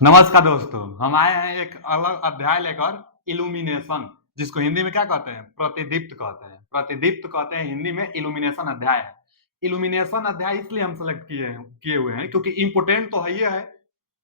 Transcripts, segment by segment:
नमस्कार दोस्तों, हम आए हैं एक अलग अध्याय लेकर। इल्यूमिनेशन, जिसको हिंदी में क्या कहते हैं? प्रतिदीप्त कहते हैं। प्रतिदीप्त कहते हैं हिंदी में, इल्यूमिनेशन अध्याय है। इल्यूमिनेशन अध्याय इसलिए हम सेलेक्ट किए हुए हैं क्योंकि इम्पोर्टेंट तो है ही है।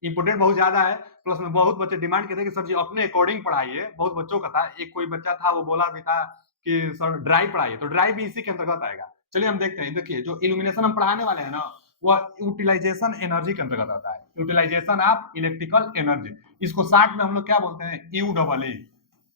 इम्पोर्टेंट बहुत ज्यादा है। प्लस में बहुत बच्चे डिमांड करते थे कि सर जी अपने अकॉर्डिंग पढ़ाइए। बहुत बच्चों का था, एक कोई बच्चा था वो बोला भी था कि सर ड्राइव पढ़ाइए, तो ड्राइव भी इसी के अंतर्गत आएगा। चलिए हम देखते हैं। देखिए, जो इल्यूमिनेशन हम पढ़ाने वाले हैं ना, वह यूटिलाइजेशन एनर्जी के अंतर्गत आता है। Utilization of electrical energy. इसको शार्ट में हम लोग क्या बोलते हैं? U double E.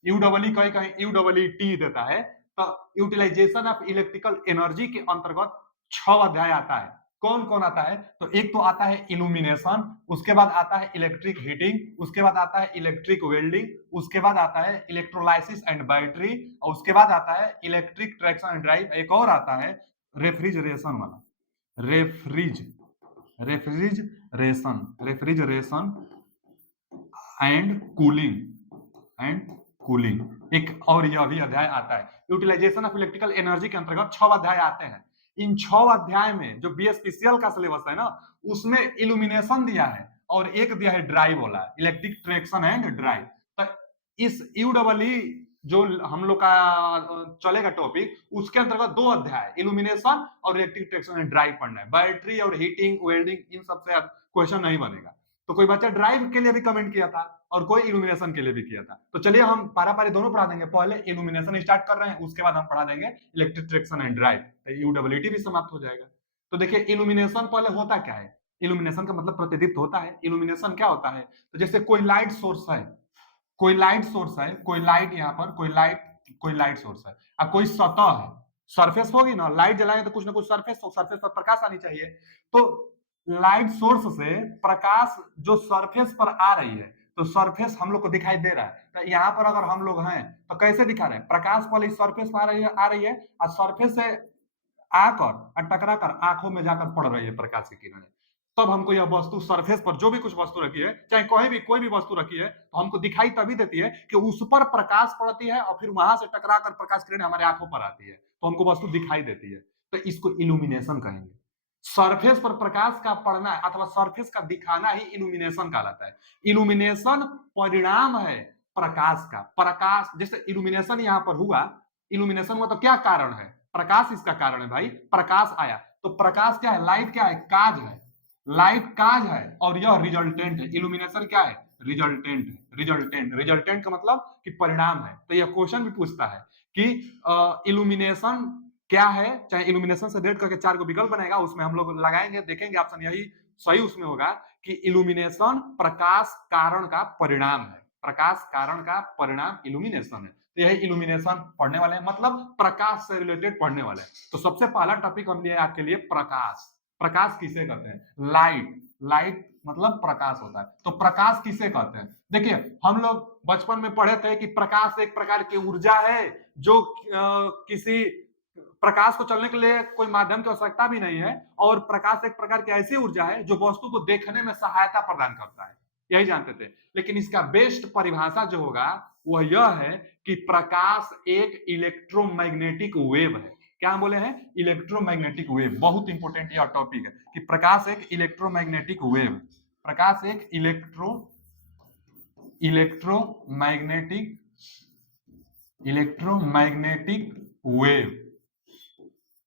U double E, कहीं कहीं यू डबल ई टी देता है। तो यूटिलाइजेशन ऑफ इलेक्ट्रिकल एनर्जी के अंतर्गत 6 अध्याय आता है। कौन कौन आता है? तो एक तो आता है इल्यूमिनेशन, उसके बाद आता है इलेक्ट्रिक हीटिंग, उसके बाद आता है इलेक्ट्रिक वेल्डिंग, उसके बाद आता है इलेक्ट्रोलाइसिस एंड बैटरी, और उसके बाद आता है इलेक्ट्रिक ट्रैक्शन एंड ड्राइव। एक और आता है रेफ्रिजरेशन वाला। रेफ्रिज रेफ्रिजरेशन एंड एंड कूलिंग एक और यह भी अध्याय आता है। यूटिलाइजेशन ऑफ इलेक्ट्रिकल एनर्जी के अंतर्गत 6 अध्याय आते हैं। इन 6 अध्याय में जो बीएसपीसीएल का सिलेबस है ना, उसमें इल्यूमिनेशन दिया है और एक दिया है ड्राइव वाला, इलेक्ट्रिक ट्रैक्शन एंड ड्राइव। तो इस यू डबल ई जो हम लोग का चलेगा टॉपिक, उसके अंतर्गत 2 अध्याय इल्यूमिनेशन और इलेक्ट्रिक ट्रैक्शन एंड ड्राइव पढ़ना है। बैटरी और हीटिंग वेल्डिंग इन सबसे क्वेश्चन नहीं बनेगा। तो कोई बच्चा ड्राइव के लिए भी कमेंट किया था और कोई इल्यूमिनेशन के लिए भी किया था। तो चलिए हम पारा पारी दोनों पढ़ा देंगे। पहले इल्यूमिनेशन स्टार्ट कर रहे हैं, उसके बाद हम पढ़ा देंगे इलेक्ट्रिक ट्रैक्शन एंड ड्राइव। तो यूडब्ल्यूटी भी समाप्त हो जाएगा। तो देखिए, इल्यूमिनेशन पहले होता क्या है? इल्यूमिनेशन का मतलब प्रतिदीप्त होता है। इल्यूमिनेशन क्या होता है? तो जैसे कोई लाइट सोर्स है, कोई लाइट यहाँ पर कोई लाइट सोर्स है, अब कोई सतह है, सरफेस होगी ना, लाइट जलाएंगे तो कुछ ना कुछ सरफेस पर प्रकाश आनी चाहिए। तो लाइट सोर्स से प्रकाश जो सरफेस पर आ रही है, तो सरफेस हम लोग को दिखाई दे रहा है। तो यहाँ पर अगर हम लोग हैं तो कैसे दिखा रहे हैं? प्रकाश पहले सरफेस पर आ रही है और सरफेस से आकर और टकरा कर आंखों में जाकर पड़ रही है प्रकाश की किरणें। तब हमको यह वस्तु सरफेस पर जो भी कुछ वस्तु रखी है, चाहे कोई भी वस्तु रखी है, तो हमको दिखाई तभी देती है कि उस पर प्रकाश पड़ती है और फिर वहां से टकरा कर प्रकाश किरणें हमारे आंखों पर आती है, तो हमको वस्तु दिखाई देती है। तो इसको इल्यूमिनेशन कहेंगे। सरफेस पर प्रकाश का पड़ना अथवा सरफेस का दिखाना ही इल्यूमिनेशन कहलाता है। इल्यूमिनेशन परिणाम है प्रकाश का। प्रकाश जैसे इल्यूमिनेशन यहां पर हुआ, इल्यूमिनेशन हुआ तो क्या कारण है? प्रकाश इसका कारण है भाई। प्रकाश आया तो प्रकाश क्या है? लाइट क्या है? काज है। लाइट काज है और यह रिजल्टेंट है। इल्यूमिनेशन क्या है? रिजल्टेंट है। रिजल्टेंट का मतलब कि परिणाम है। तो यह क्वेश्चन भी पूछता है कि इल्यूमिनेशन क्या है। चाहे इल्यूमिनेशन से रेट करके 4 विकल्प बनेगा, उसमें हम लोग लगाएंगे, देखेंगे ऑप्शन यही सही उसमें होगा कि इल्यूमिनेशन प्रकाश कारण का परिणाम है। प्रकाश कारण का परिणाम इल्यूमिनेशन है। तो यही इल्यूमिनेशन पढ़ने वाले हैं, मतलब प्रकाश से रिलेटेड पढ़ने वाले हैं। तो सबसे पहला टॉपिक हम लिए आपके लिए प्रकाश। प्रकाश किसे कहते हैं? लाइट मतलब प्रकाश होता है। तो प्रकाश किसे कहते हैं? देखिए, हम लोग बचपन में पढ़े थे कि प्रकाश एक प्रकार की ऊर्जा है जो किसी प्रकाश को चलने के लिए कोई माध्यम की आवश्यकता भी नहीं है, और प्रकाश एक प्रकार की ऐसी ऊर्जा है जो वस्तु को देखने में सहायता प्रदान करता है। यही जानते थे। लेकिन इसका बेस्ट परिभाषा जो होगा वह यह है कि प्रकाश एक इलेक्ट्रोमैग्नेटिक वेव है। क्या बोले हैं? Electromagnetic wave. बहुत इंपॉर्टेंट यह टॉपिक है कि प्रकाश एक इलेक्ट्रोमैग्नेटिक वेव। प्रकाश एक इलेक्ट्रोमैग्नेटिक इलेक्ट्रोमैग्नेटिक वेव।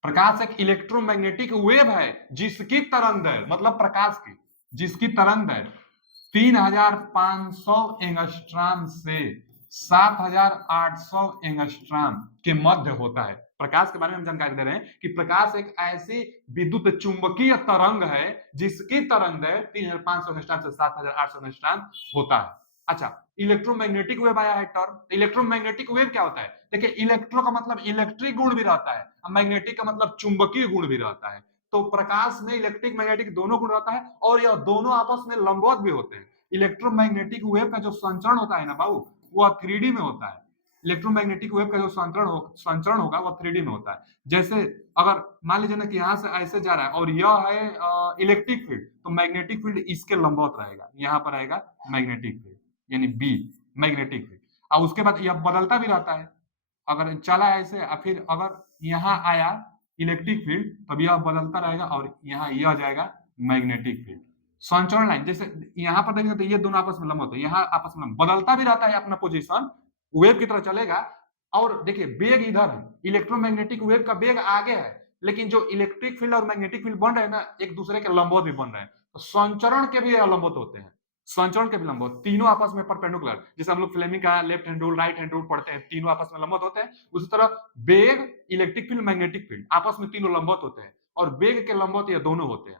प्रकाश एक इलेक्ट्रोमैग्नेटिक वेव है जिसकी तरंग दैर्घ्य, मतलब प्रकाश की जिसकी तरंग दैर्घ्य 3500 एंगस्ट्रॉम से 7800 एंगस्ट्रॉम के मध्य होता है। प्रकाश के बारे में हम जानकारी दे रहे हैं कि प्रकाश एक ऐसी विद्युत चुंबकीय तरंग है जिसकी तरंग दैर्घ्य 3500 एंगस्ट्रॉम से 7800 एंगस्ट्रॉम होता है। अच्छा, इलेक्ट्रोमैग्नेटिक वेव आया है टर्म। इलेक्ट्रोमैग्नेटिक वेव क्या होता है? देखिए, इलेक्ट्रो का मतलब इलेक्ट्रिक गुण भी रहता है, मैग्नेटिक का मतलब चुंबकीय गुण भी रहता है। तो प्रकाश में इलेक्ट्रिक मैग्नेटिक दोनों गुण रहता है और यह दोनों आपस में लंबवत भी होते हैं। इलेक्ट्रोमैग्नेटिक वेव का जो संचरण होता है ना बाबू, वह 3D में होता है। इलेक्ट्रोमैग्नेटिक वेव का जो संचरण होगा वह 3D में होता है। जैसे अगर मान लीजिए ना कि यहाँ से ऐसे जा रहा है और यह है इलेक्ट्रिक फील्ड, तो मैग्नेटिक फील्ड इसके लंबवत रहेगा। यहाँ पर आएगा मैग्नेटिक फील्ड, यानी बी, मैग्नेटिक फील्ड। और उसके बाद यह बदलता भी रहता है। अगर चला ऐसे और फिर अगर यहाँ आया इलेक्ट्रिक फील्ड, तब यह बदलता रहेगा और यहाँ यह जाएगा मैग्नेटिक फील्ड। संचरण लाइन, जैसे यहाँ पर देखेंगे तो ये दोनों आपस में लंब होते हैं, यहाँ आपस में बदलता भी रहता है अपना पोजीशन, वेव की तरह चलेगा। और देखिए बेग इधर है, इलेक्ट्रोमैग्नेटिक वेव का बेग आगे है, लेकिन जो इलेक्ट्रिक फील्ड और मैग्नेटिक फील्ड बन रहे हैं ना, एक दूसरे के लंबवत भी बन रहे हैं। तो संचरण के भी लंबवत होते हैं, संचरण के भी लंबवत, तीनों आपस में परपेंडिकुलर, जैसे हम लोग फ्लेमिंग का left hand rule, right hand rule पढ़ते हैं, तीनों आपस में लंबवत होते हैं। उसी तरह बेग, इलेक्ट्रिक फील्ड, मैग्नेटिक फील्ड आपस में तीनों लंबवत होते हैं, और बेग के लंबवत ये दोनों होते हैं।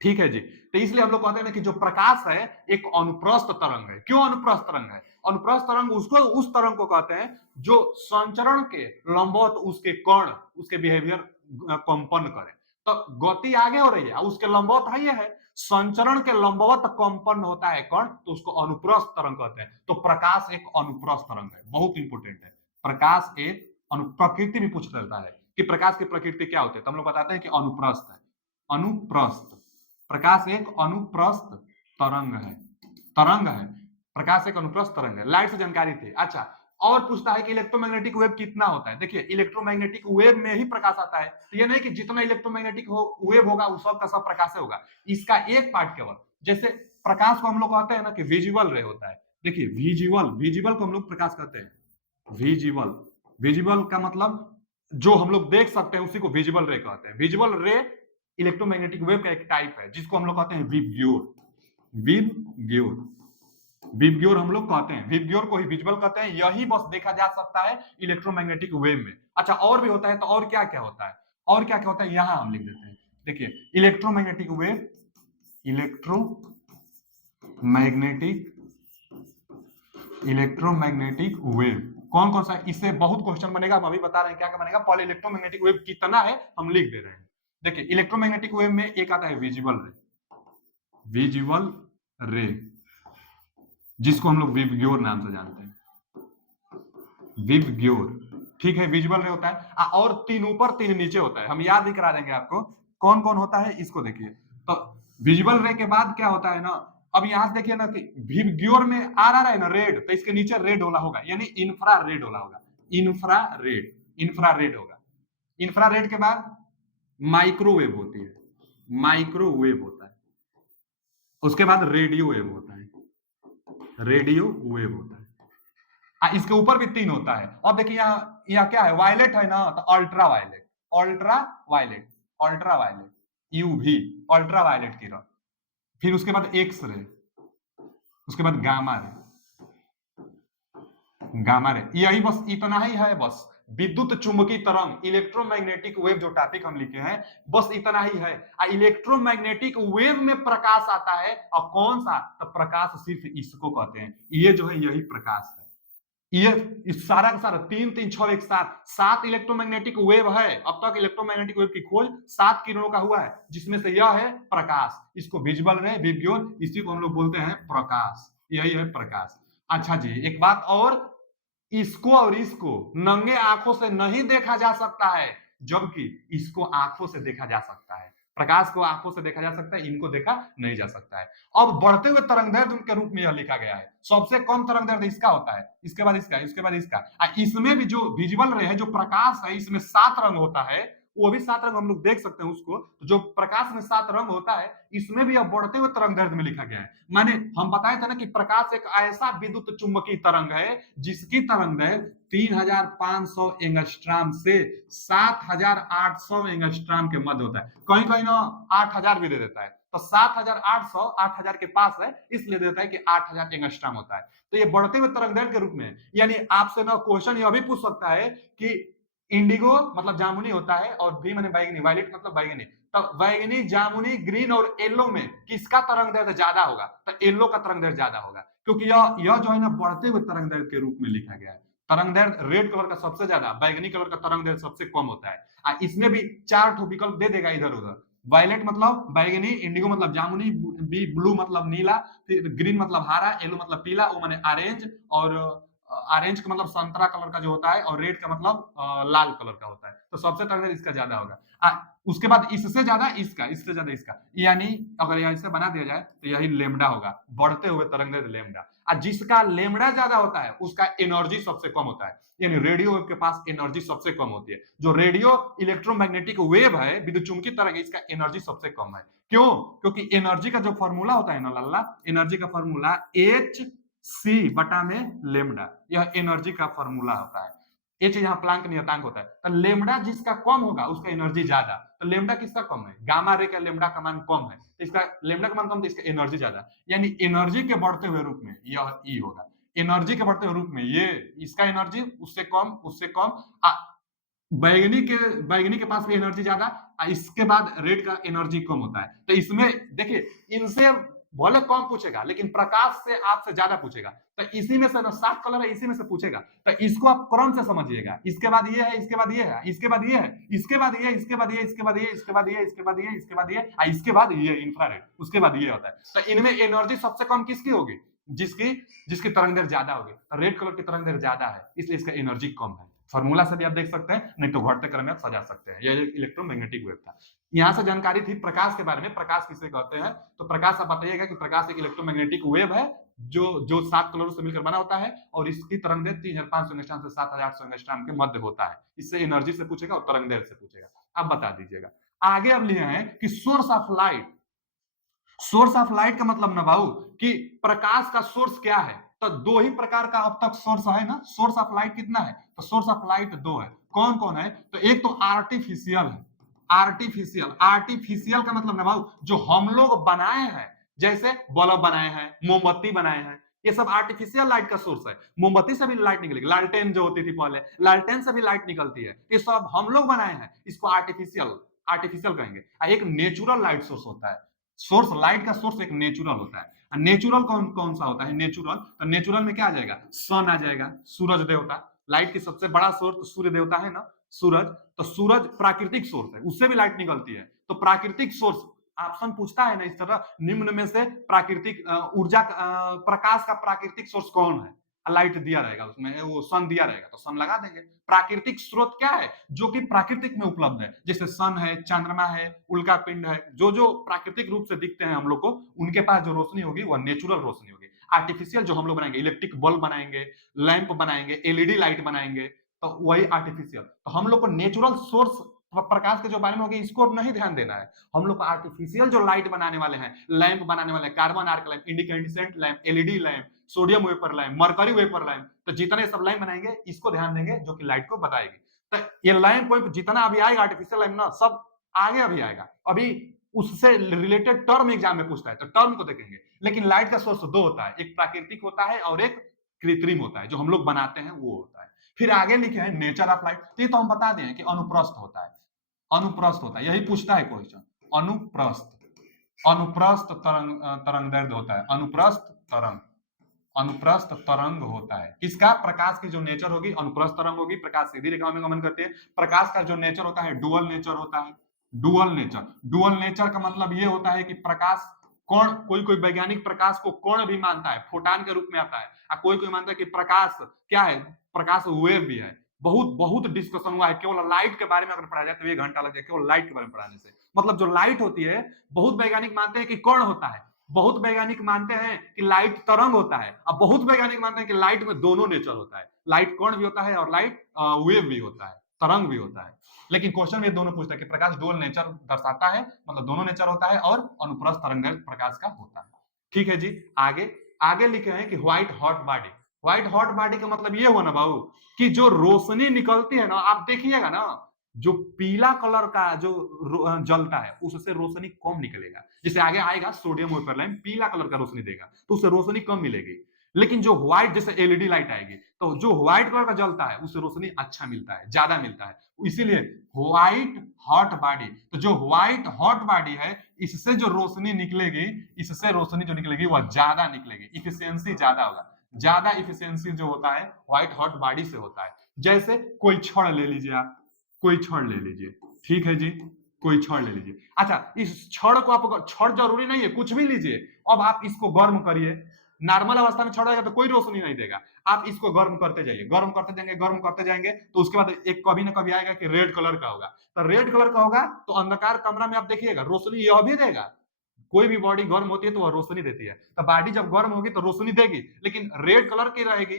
ठीक है जी। तो इसलिए हम लोग कहते हैं ना कि जो प्रकाश है एक अनुप्रस्थ तरंग है। क्यों अनुप्रस्थ तरंग है? अनुप्रस्थ तरंग उसको, उस तरंग को कहते हैं जो संचरण के लंबवत उसके कण, उसके बिहेवियर कंपन करे। तो गति आगे हो रही है, उसके लंबवत है, ये है संचरण के लंबवत कंपन होता है कण, तो उसको अनुप्रस्थ तरंग कहते हैं। तो प्रकाश एक अनुप्रस्थ तरंग है, बहुत इंपोर्टेंट है। प्रकाश एक प्रकृति भी पूछ लेता है कि प्रकाश की प्रकृति क्या होती है, तो हम लोग बताते हैं कि अनुप्रस्थ है। अनुप्रस्थ प्रकाश एक अनुप्रस्थ तरंग है, तरंग है। प्रकाश एक अनुप्रस्थ तरंग है। लाइट से जानकारी थी। अच्छा, और पूछता है कि इलेक्ट्रोमैग्नेटिक वेव कितना होता है। देखिए इलेक्ट्रोमैग्नेटिक वेव में ही प्रकाश आता है, तो ये नहीं कि जितना इलेक्ट्रोमैग्नेटिक वेव होगा उस सब का सब प्रकाश होगा, इसका एक पार्ट केवल। जैसे प्रकाश को हम लोग कहते हैं ना कि विजिबल रे होता है। देखिए विजिबल, विजिबल को हम लोग प्रकाश कहते हैं, विजिबल। विजिबल का मतलब जो हम लोग देख सकते हैं उसी को विजिबल रे कहते हैं। विजिबल रे इलेक्ट्रोमैग्नेटिक वेव का एक टाइप है, जिसको हम लोग कहते हैं विबग्योर। विबग्योर, विबग्योर हम लोग कहते हैं, विबग्योर को ही विजिबल कहते हैं। यही बस देखा जा सकता है इलेक्ट्रोमैग्नेटिक वेव में। अच्छा, और भी होता है, तो और क्या क्या होता है, और क्या क्या होता है यहां हम लिख देते हैं। देखिए electromagnetic wave, electromagnetic, electromagnetic wave कौन कौन सा है, इससे बहुत क्वेश्चन बनेगा। हम अभी बता रहे हैं क्या क्या बनेगा। पहले इलेक्ट्रोमैग्नेटिक वेव कितना है हम लिख दे रहे हैं। देखिए इलेक्ट्रोमैग्नेटिक वेव में एक आता है विजिबल रे, विजिबल रे, जिसको हम लोग विबग्योर नाम से जानते हैं, विबग्योर। ठीक है, विजिबल रे होता है। और तीन ऊपर तीन नीचे होता है, हम याद भी करा देंगे आपको कौन कौन होता है। इसको देखिए, तो विजिबल रे के बाद क्या होता है ना, अब यहां से देखिए ना कि विबग्योर में आ रहा है ना रेड, तो इसके नीचे रेड होला होगा, यानी इंफ्रा रेड होला होगा, इंफ्रा रेड, इंफ्रा रेड होगा। इंफ्रा रेड के बाद माइक्रोवेव होती है, माइक्रोवेव होता है। उसके बाद रेडियो वेव होता है, रेडियो वेव होता है। इसके ऊपर भी तीन होता है। अब देखिए यहाँ क्या है, वायलेट है ना, तो ultra violet, ultra violet, ultra violet, UV, ultra violet किरण। फिर उसके बाद एक्स रे, उसके बाद गामा रे, गामा रे। यही बस इतना ही है, बस विद्युत चुंबकीय तरंग, इलेक्ट्रोमैग्नेटिक वेव जो टॉपिक हम लिखे हैं बस इतना ही है। इलेक्ट्रोमैग्नेटिक वेव में प्रकाश आता है, और कौन सा, तो प्रकाश सिर्फ इसको कहते हैं। ये जो है यही प्रकाश है। ये इस सारा का सारा तीन तीन छह एक साथ 7 इलेक्ट्रोमैग्नेटिक वेव है। अब तक इलेक्ट्रोमैग्नेटिक वेव की खोज 7 किरणों का हुआ है, जिसमें से यह है प्रकाश। इसको विजिबल रे, विबग्योर, इसी को हम लोग बोलते हैं प्रकाश। यही है प्रकाश। अच्छा जी, एक बात और, इसको और इसको नंगे आंखों से नहीं देखा जा सकता है, जबकि इसको आंखों से देखा जा सकता है। प्रकाश को आंखों से देखा जा सकता है, इनको देखा नहीं जा सकता है। अब बढ़ते हुए तरंगदैर्ध्य के रूप में यह लिखा गया है। सबसे कम तरंगदैर्ध्य इसका होता है, इसके बाद इसका, इसके बाद इसका। इसमें भी जो विजिबल रे है, जो प्रकाश है, इसमें 7 रंग होता है, वो भी 7 रंग हम लोग देख सकते हैं उसको। तो जो प्रकाश में 7 रंग होता है, इसमें भी अब बढ़ते हुए तरंगदैर्ध्य में लिखा गया है। माने हम बताए थे ना कि प्रकाश एक ऐसा विद्युत चुंबकीय तरंग है जिसकी तरंगदैर्ध्य 3500 एंगस्ट्रॉम से 7800 एंगस्ट्रॉम के मध्य होता है। कहीं कहीं ना 8000 भी दे देता है, तो 7800 8000 के पास है, इसलिए देता है कि 8000 एंगस्ट्रॉम होता है। तो ये बढ़ते हुए तरंगदैर्ध्य के रूप में, यानी आपसे ना क्वेश्चन यह भी पूछ सकता है कि इंडिगो मतलब जामुनी होता है, और भी माने बैगनी, वायलेट मतलब बैगनी, तो बैगनी, जामुनी, ग्रीन और येलो में किसका तरंगदैर्ध्य ज्यादा होगा, तो येलो का तरंगदैर्ध्य ज्यादा होगा, क्योंकि यह जो है ना बढ़ते हुए तरंगदैर्ध्य के रूप में लिखा गया है। तरंगदैर्ध्य रेड कलर का सबसे ज्यादा, बैगनी कलर का तरंगदैर्ध्य सबसे कम होता है। इसमें भी 4 ठो विकल्प दे देगा इधर उधर। वायलेट मतलब बैगनी, इंडिगो मतलब जामुनी, ब्लू मतलब नीला, फिर ग्रीन मतलब हरा, येलो मतलब पीला, वो माने ऑरेंज, और ऑरेंज का मतलब संतरा कलर का जो होता है, और रेड का मतलब लाल कलर का होता है, तो सबसे तरंग दैर्ध्य इसका ज्यादा होगा। उसके बाद इससे ज्यादा इसका, इससे ज्यादा इसका, यानी अगर यहाँ इसे बना दिया जाए तो यही लेमडा होगा, बढ़ते हुए तरंग दैर्ध्य लेमडा। और जिसका लेमडा ज्यादा होता है उसका एनर्जी सबसे कम होता है, यानी रेडियो वेव के पास एनर्जी सबसे कम होती है। जो रेडियो इलेक्ट्रोमैग्नेटिक वेव है, विद्युत चुंबकीय तरंग, इसका एनर्जी सबसे कम है। क्यों? क्योंकि एनर्जी का जो फॉर्मूला होता है ना लल्ला, एनर्जी का फॉर्मूला एच सी बटा में लेमडा, यह एनर्जी का फॉर्मूला होता है। ये चीज यहाँ प्लांक नियतांक होता है। तो लेमडा जिसका कम होगा उसका एनर्जी ज्यादा। तो लेमडा किसका कम है? गामा रे का लेमडा का मान कम है, तो इसका लेमडा का मान कम, तो इसका एनर्जी ज्यादा, यानी एनर्जी के बढ़ते हुए रूप में यह ई होगा। एनर्जी के बढ़ते हुए रूप में ये, इसका एनर्जी उससे कम, उससे कम। बैगनी के पास भी एनर्जी ज्यादा, इसके बाद रेड का एनर्जी कम होता है। तो इसमें देखिए, इनसे भले कम पूछेगा लेकिन प्रकाश से आपसे ज्यादा पूछेगा। तो इसी में से ना 7 कलर है, इसी में से पूछेगा, तो इसको आप क्रम से समझिएगा। इसके बाद ये है, इसके बाद ये है, इसके बाद ये है, इसके बाद ये, इसके बाद ये, इसके बाद ये, इसके बाद ये, इसके बाद ये, इसके बाद ये, इसके बाद ये इंफ्रारेड, उसके बाद ये होता है। तो इनमें एनर्जी सबसे कम किसकी होगी? जिसकी जिसकी तरंग दैर्ध्य ज्यादा होगी। रेड कलर की तरंग दैर्ध्य ज्यादा है, इसलिए इसका एनर्जी कम है। फॉर्मूला से भी आप देख सकते हैं, नहीं तो घटते क्रम में आप सजा सकते हैं। यह इलेक्ट्रोमैग्नेटिक वेव था। यहां से जानकारी थी प्रकाश के बारे में। प्रकाश किसे कहते हैं? तो प्रकाश आप बताइएगा कि प्रकाश एक इलेक्ट्रोमैग्नेटिक वेव है जो 7 कलरों से मिलकर बना होता है, और इसकी तरंग दैर्ध्य 3500 एंगस्ट्रॉम से 7800 एंगस्ट्रॉम के मध्य होता है। इससे एनर्जी से पूछेगा और तरंग दैर्ध्य से पूछेगा। अब बता दीजिएगा। आगे अब लिए हैं कि source of light. Source of light का मतलब ना भाऊ कि प्रकाश का सोर्स क्या है। तो दो ही प्रकार का अब तक सोर्स है ना। सोर्स ऑफ लाइट कितना है? तो सोर्स ऑफ लाइट दो है। कौन कौन है? तो एक तो आर्टिफिशियल है। आर्टिफिशियल, आर्टिफिशियल का मतलब ना भाऊ जो हम लोग बनाए हैं, जैसे बल्ब बनाए हैं, मोमबत्ती बनाए हैं, ये सब आर्टिफिशियल लाइट का सोर्स है। मोमबत्ती से भी लाइट निकलेगी, लालटेन जो होती थी पहले, लालटेन से भी लाइट निकलती है। ये सब हम लोग बनाए हैं, इसको आर्टिफिशियल आर्टिफिशियल कहेंगे। एक नेचुरल लाइट सोर्स होता है। सोर्स, लाइट का सोर्स एक नेचुरल होता है। नेचुरल कौन कौन सा होता है? नेचुरल, तो नेचुरल में क्या आ जाएगा? सन आ जाएगा, सूरज देवता। लाइट की सबसे बड़ा सोर्स सूर्य देवता है ना, सूरज। तो सूरज प्राकृतिक सोर्स है, उससे भी लाइट निकलती है। तो प्राकृतिक सोर्स, ऑप्शन पूछता है ना इस तरह, निम्न में से प्राकृतिक ऊर्जा, प्रकाश का प्राकृतिक सोर्स कौन है? लाइट दिया रहेगा उसमें, वो सन दिया रहेगा तो सन लगा देंगे। प्राकृतिक स्रोत क्या है? जो कि प्राकृतिक में उपलब्ध है, जैसे सन है, चंद्रमा है, उल्का पिंड है, जो जो प्राकृतिक रूप से दिखते हैं हम लोग को, उनके पास जो रोशनी होगी वह नेचुरल रोशनी होगी। आर्टिफिशियल जो हम लोग बनाएंगे, इलेक्ट्रिक बल्ब बनाएंगे, लैंप बनाएंगे, एलईडी लाइट बनाएंगे, तो वही आर्टिफिशियल। तो हम लोग को नेचुरल सोर्स प्रकाश के जो बारे में होगी इसको नहीं ध्यान देना है। हम लोग को आर्टिफिशियल जो लाइट बनाने वाले हैं, लैंप बनाने वाले हैं, carbon arc lamp, incandescent lamp, LED lamp, sodium vapour lamp, mercury vapour lamp, तो जितने सब लैंप बनाएंगे इसको ध्यान देंगे जो कि लाइट को बताएगी। तो ये लैंप वेप जितना अभी आएगा आर्टिफिशियल लैंप ना, सब आगे अभी आएगा। अभी उससे रिलेटेड टर्म एग्जाम में पूछता है तो टर्म को देखेंगे। लेकिन लाइट का सोर्स दो होता है, एक प्राकृतिक होता है और एक कृत्रिम होता है, जो हम लोग बनाते हैं वो होता है। फिर आगे लिखे हैं नेचर ऑफ लाइट। ये तो हम बता दें कि अनुप्रस्थ होता है, अनुप्रस्थ होता है, यही पूछता है क्वेश्चन। अनुप्रस्थ, अनुप्रस्थ तरंग दैर्ध्य होता है। अनुप्रस्थ तरंग, अनुप्रस्थ तरंग होता है किसका? प्रकाश की जो नेचर होगी अनुप्रस्थ तरंग होगी। प्रकाश सीधी रेखा में गमन करती है। प्रकाश का जो नेचर होता है डुअल नेचर होता है। डुअल नेचर, डुअल नेचर का मतलब ये होता है कि प्रकाश कण, कोई कोई वैज्ञानिक प्रकाश को कण भी मानता है, फोटान के रूप में आता है, और कोई कोई मानता है कि प्रकाश क्या है? प्रकाश वेव भी है। बहुत बहुत डिस्कशन हुआ है। केवल लाइट के बारे में अगर पढ़ा जाए तो 1 घंटा लग जाए केवल लाइट के बारे में पढ़ाने से। मतलब जो लाइट होती है, बहुत वैज्ञानिक मानते हैं कि कण होता है, बहुत वैज्ञानिक मानते हैं कि लाइट तरंग होता है, अब बहुत वैज्ञानिक मानते हैं कि लाइट में दोनों नेचर होता है। लाइट कण भी होता है और लाइट वेव भी होता है, तरंग भी होता है। लेकिन क्वेश्चन में दोनों पूछता है कि प्रकाश डुअल नेचर दर्शाता है, मतलब दोनों नेचर होता है, और अनुप्रस्थ तरंग प्रकाश का होता है। ठीक है जी। आगे आगे लिखे हैं कि white hot body. White hot body का मतलब ये हुआ ना बाबू कि जो रोशनी निकलती है ना, आप देखिएगा ना, जो पीला कलर का जो जलता है उससे रोशनी कम निकलेगा। जैसे आगे आएगा सोडियम वेपर लैंप, पीला कलर का रोशनी देगा तो उससे रोशनी कम मिलेगी। लेकिन जो व्हाइट, जैसे एलईडी लाइट आएगी तो जो व्हाइट कलर का जलता है उससे रोशनी अच्छा मिलता है, ज्यादा मिलता है, इसीलिए व्हाइट हॉट बॉडी। तो जो व्हाइट हॉट बॉडी है, इससे जो रोशनी निकलेगी, इससे रोशनी जो निकलेगी वह ज्यादा निकलेगी, इफिशियंसी ज्यादा होगा। ज्यादा इफिशियंसी जो होता है व्हाइट हॉट बॉडी से होता है। जैसे कोई छड़ ले लीजिए आप, कोई छड़ ले लीजिए, ठीक है जी, कोई छड़ ले लीजिए। अच्छा, इस छड़ को आप, छड़ जरूरी नहीं है, कुछ भी लीजिए। अब आप इसको गर्म करिए, नॉर्मल अवस्था में छोड़ेगा तो कोई रोशनी नहीं देगा। आप इसको गर्म करते जाइए, गर्म करते जाएंगे, गर्म करते जाएंगे, तो उसके बाद एक कभी ना कभी आएगा कि रेड कलर का होगा। तो रेड कलर का होगा तो अंधकार कमरा में आप देखिएगा रोशनी यह भी देगा। कोई भी बॉडी गर्म होती है तो वह रोशनी देती है, तो बॉडी जब गर्म होगी तो रोशनी देगी, लेकिन रेड कलर की रहेगी।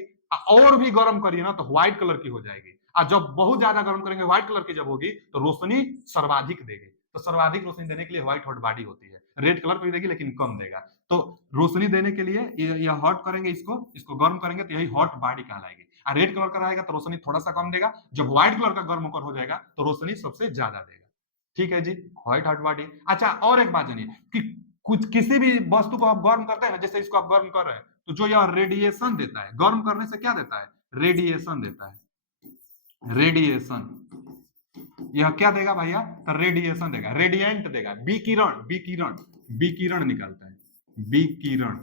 और भी गर्म करिए ना तो व्हाइट कलर की हो जाएगी, और जब बहुत ज्यादा गर्म करेंगे व्हाइट कलर की जब होगी तो रोशनी सर्वाधिक देगी। तो सर्वाधिक रोशनी देने के लिए व्हाइट हॉट बॉडी होती है। रेड कलर भी देगी लेकिन कम देगा। तो रोशनी देने के लिए यह हॉट करेंगे, इसको गर्म करेंगे तो यही हॉट बॉडी कहलाएगी। और रेड कलर का रहेगा तो रोशनी थोड़ा सा कम देगा, जब व्हाइट कलर का गर्म होकर हो जाएगा तो रोशनी सबसे ज्यादा देगा। ठीक है जी, व्हाइट हॉट बॉडी। अच्छा, और एक बात जानिए कि कुछ किसी भी वस्तु को आप गर्म करते हैं ना, जैसे इसको आप गर्म कर रहे हैं, तो जो यह रेडिएशन देता है, गर्म करने से क्या देता है, रेडिएशन देता है। रेडिएशन यह क्या देगा भैया, तो रेडिएशन देगा, रेडिएंट देगा, विकिरण, विकिरण, विकिरण निकलता है, विकिरण।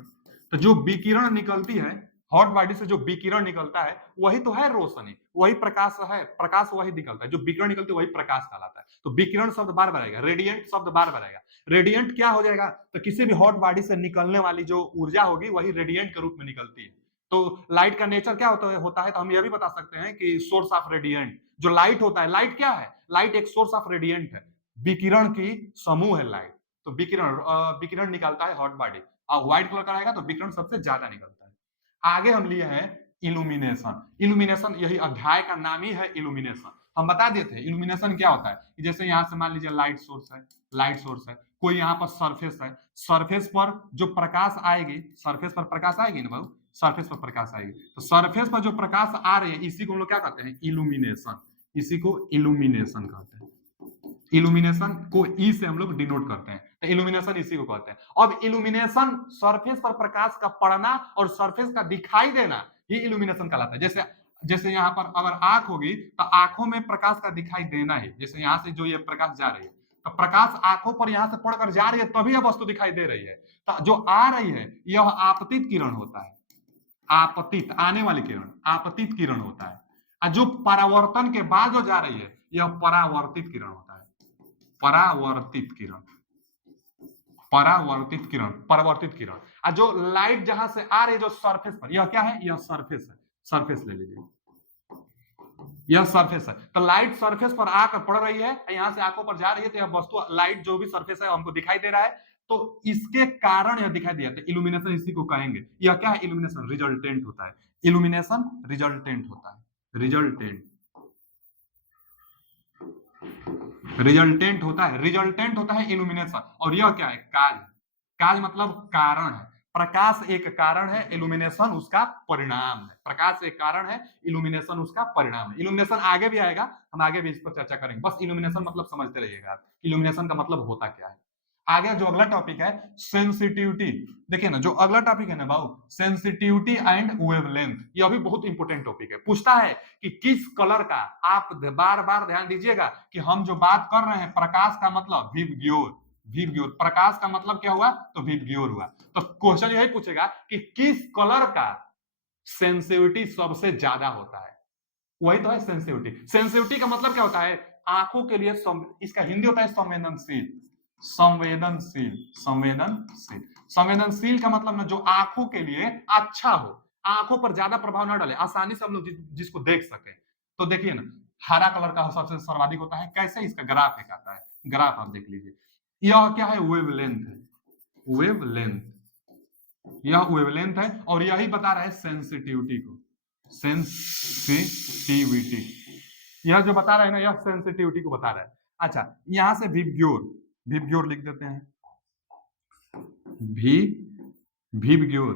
तो जो विकिरण निकलती है हॉट बॉडी से, जो विकिरण निकलता है वही तो है रोशनी, वही प्रकाश है, प्रकाश वही निकलता है, जो विकिरण निकलती है वही प्रकाश कहलाता है। तो विकिरण शब्द बार बार आएगा, रेडिएंट शब्द बार बार आएगा। रेडिएंट क्या हो जाएगा, तो किसी भी हॉट बॉडी से निकलने वाली जो ऊर्जा होगी वही रेडिएंट के रूप में निकलती है। तो लाइट का नेचर क्या होता है, तो हम यह भी बता सकते हैं कि सोर्स ऑफ रेडिएंट, जो लाइट होता है, लाइट क्या है, लाइट एक सोर्स ऑफ रेडिएंट है, विकिरण की समूह है लाइट। तो विकिरण निकलता है हॉट बॉडी, और व्हाइट कलर का रहेगा तो विकिरण सबसे ज्यादा निकलता है। आगे हम लिए हैं इल्यूमिनेशन। इल्यूमिनेशन यही अध्याय का नाम ही है, इल्यूमिनेशन। हम बता दिए थे इल्यूमिनेशन क्या होता है, कि जैसे यहां से मान लीजिए लाइट सोर्स है, लाइट सोर्स है, कोई यहाँ पर सरफेस है, सरफेस पर जो प्रकाश आएगी, सरफेस पर प्रकाश आएगी ना भाई, सरफेस पर प्रकाश आएगी, तो सरफेस पर जो प्रकाश आ रही है इसी को हम लोग क्या कहते हैं, इल्यूमिनेशन। इसी को इल्यूमिनेशन कहते हैं। इल्यूमिनेशन को ई से हम लोग डिनोट करते हैं, तो इल्यूमिनेशन इसी को कहते हैं। अब इल्यूमिनेशन सरफेस पर प्रकाश का पड़ना और सरफेस का दिखाई देना, ये इल्यूमिनेशन कहलाता है। जैसे जैसे यहाँ पर अगर आंख होगी तो आंखों में प्रकाश का दिखाई देना है, जैसे यहाँ से जो ये प्रकाश जा रही है, तो प्रकाश आंखों पर यहाँ से पड़कर जा रही है तभी यह वस्तु दिखाई दे रही है। तो जो आ रही है यह आपतित किरण होता है, आपतित, आने वाली किरण, आपतित किरण होता है। और जो परावर्तन के बाद जो जा रही है यह परावर्तित किरण होता है, परावर्तित किरण, परावर्तित किरण, परावर्तित किरण। और जो लाइट जहां से आ रही है जो सरफेस पर, यह क्या है, यह सरफेस है, सरफेस ले लीजिए, यह सरफेस है। तो लाइट सरफेस पर आकर पड़ रही है, यहां से आंखों पर जा रही है, तो यह वस्तु लाइट जो भी सरफेस है हमको दिखाई दे रहा है, तो इसके कारण यह दिखाई दिया। तो इल्यूमिनेशन इसी को कहेंगे। यह क्या है, इल्यूमिनेशन रिजल्टेंट होता है, इल्यूमिनेशन रिजल्टेंट होता है, रिजल्टेंट, रिजल्टेंट होता है, रिजल्टेंट होता है इल्यूमिनेशन। और यह क्या है, काज, काज मतलब कारण है। प्रकाश एक कारण है, इल्यूमिनेशन उसका परिणाम है। प्रकाश एक कारण है, इल्यूमिनेशन उसका परिणाम है। इल्यूमिनेशन आगे भी आएगा, हम आगे भी इस पर चर्चा करेंगे, बस इल्यूमिनेशन मतलब समझते रहिएगा, इल्यूमिनेशन का मतलब होता क्या है। आगे जो अगला टॉपिक है सेंसिटिविटी, देखिए ना जो अगला टॉपिक है ना बाबू, सेंसिटिविटी एंड वेवलेंथ, यह भी बहुत इंपॉर्टेंट टॉपिक है। पूछता है कि किस कलर का, आप बार बार ध्यान दीजिएगा कि हम जो बात कर रहे हैं प्रकाश का मतलब विबग्योर, विबग्योर, प्रकाश का मतलब क्या हुआ, तो विबग्योर हुआ। तो क्वेश्चन यही पूछेगा कि किस कलर का सेंसिटिविटी सबसे ज्यादा होता है, वही तो है सेंसिटिविटी। सेंसिटिविटी का मतलब क्या होता है, आंखों के लिए इसका हिंदी होता है संवेदनशील, संवेदनशील, संवेदनशील, संवेदनशील का मतलब ना जो आंखों के लिए अच्छा हो, आंखों पर ज्यादा प्रभाव ना डाले, आसानी से हम लोग जिसको देख सके। तो देखिए ना हरा कलर का सबसे सर्वाधिक होता है, कैसे, इसका ग्राफ एक आता है, ग्राफ आप देख लीजिए। यह क्या है, वेवलेंथ है, वेवलेंथ, यह वेवलेंथ है, और यही बता रहा है सेंसिटिविटी को, सेंसिटिविटी, यह जो बता रहा है ना यह सेंसिटिविटी को बता रहा है। अच्छा, यहां से विबग्योर, विबग्योर लिख देते हैं, विबग्योर,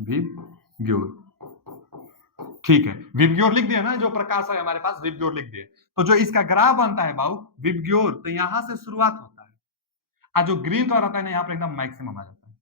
विबग्योर, ठीक है, विबग्योर लिख दिया ना, जो प्रकाश है हमारे पास विबग्योर लिख दिए। तो जो इसका ग्राफ बनता है बाबू विबग्योर, तो यहां से शुरुआत होता है, और जो ग्रीन कलर आता है ना यहाँ पर एकदम मैक्सिमम आ जाता है,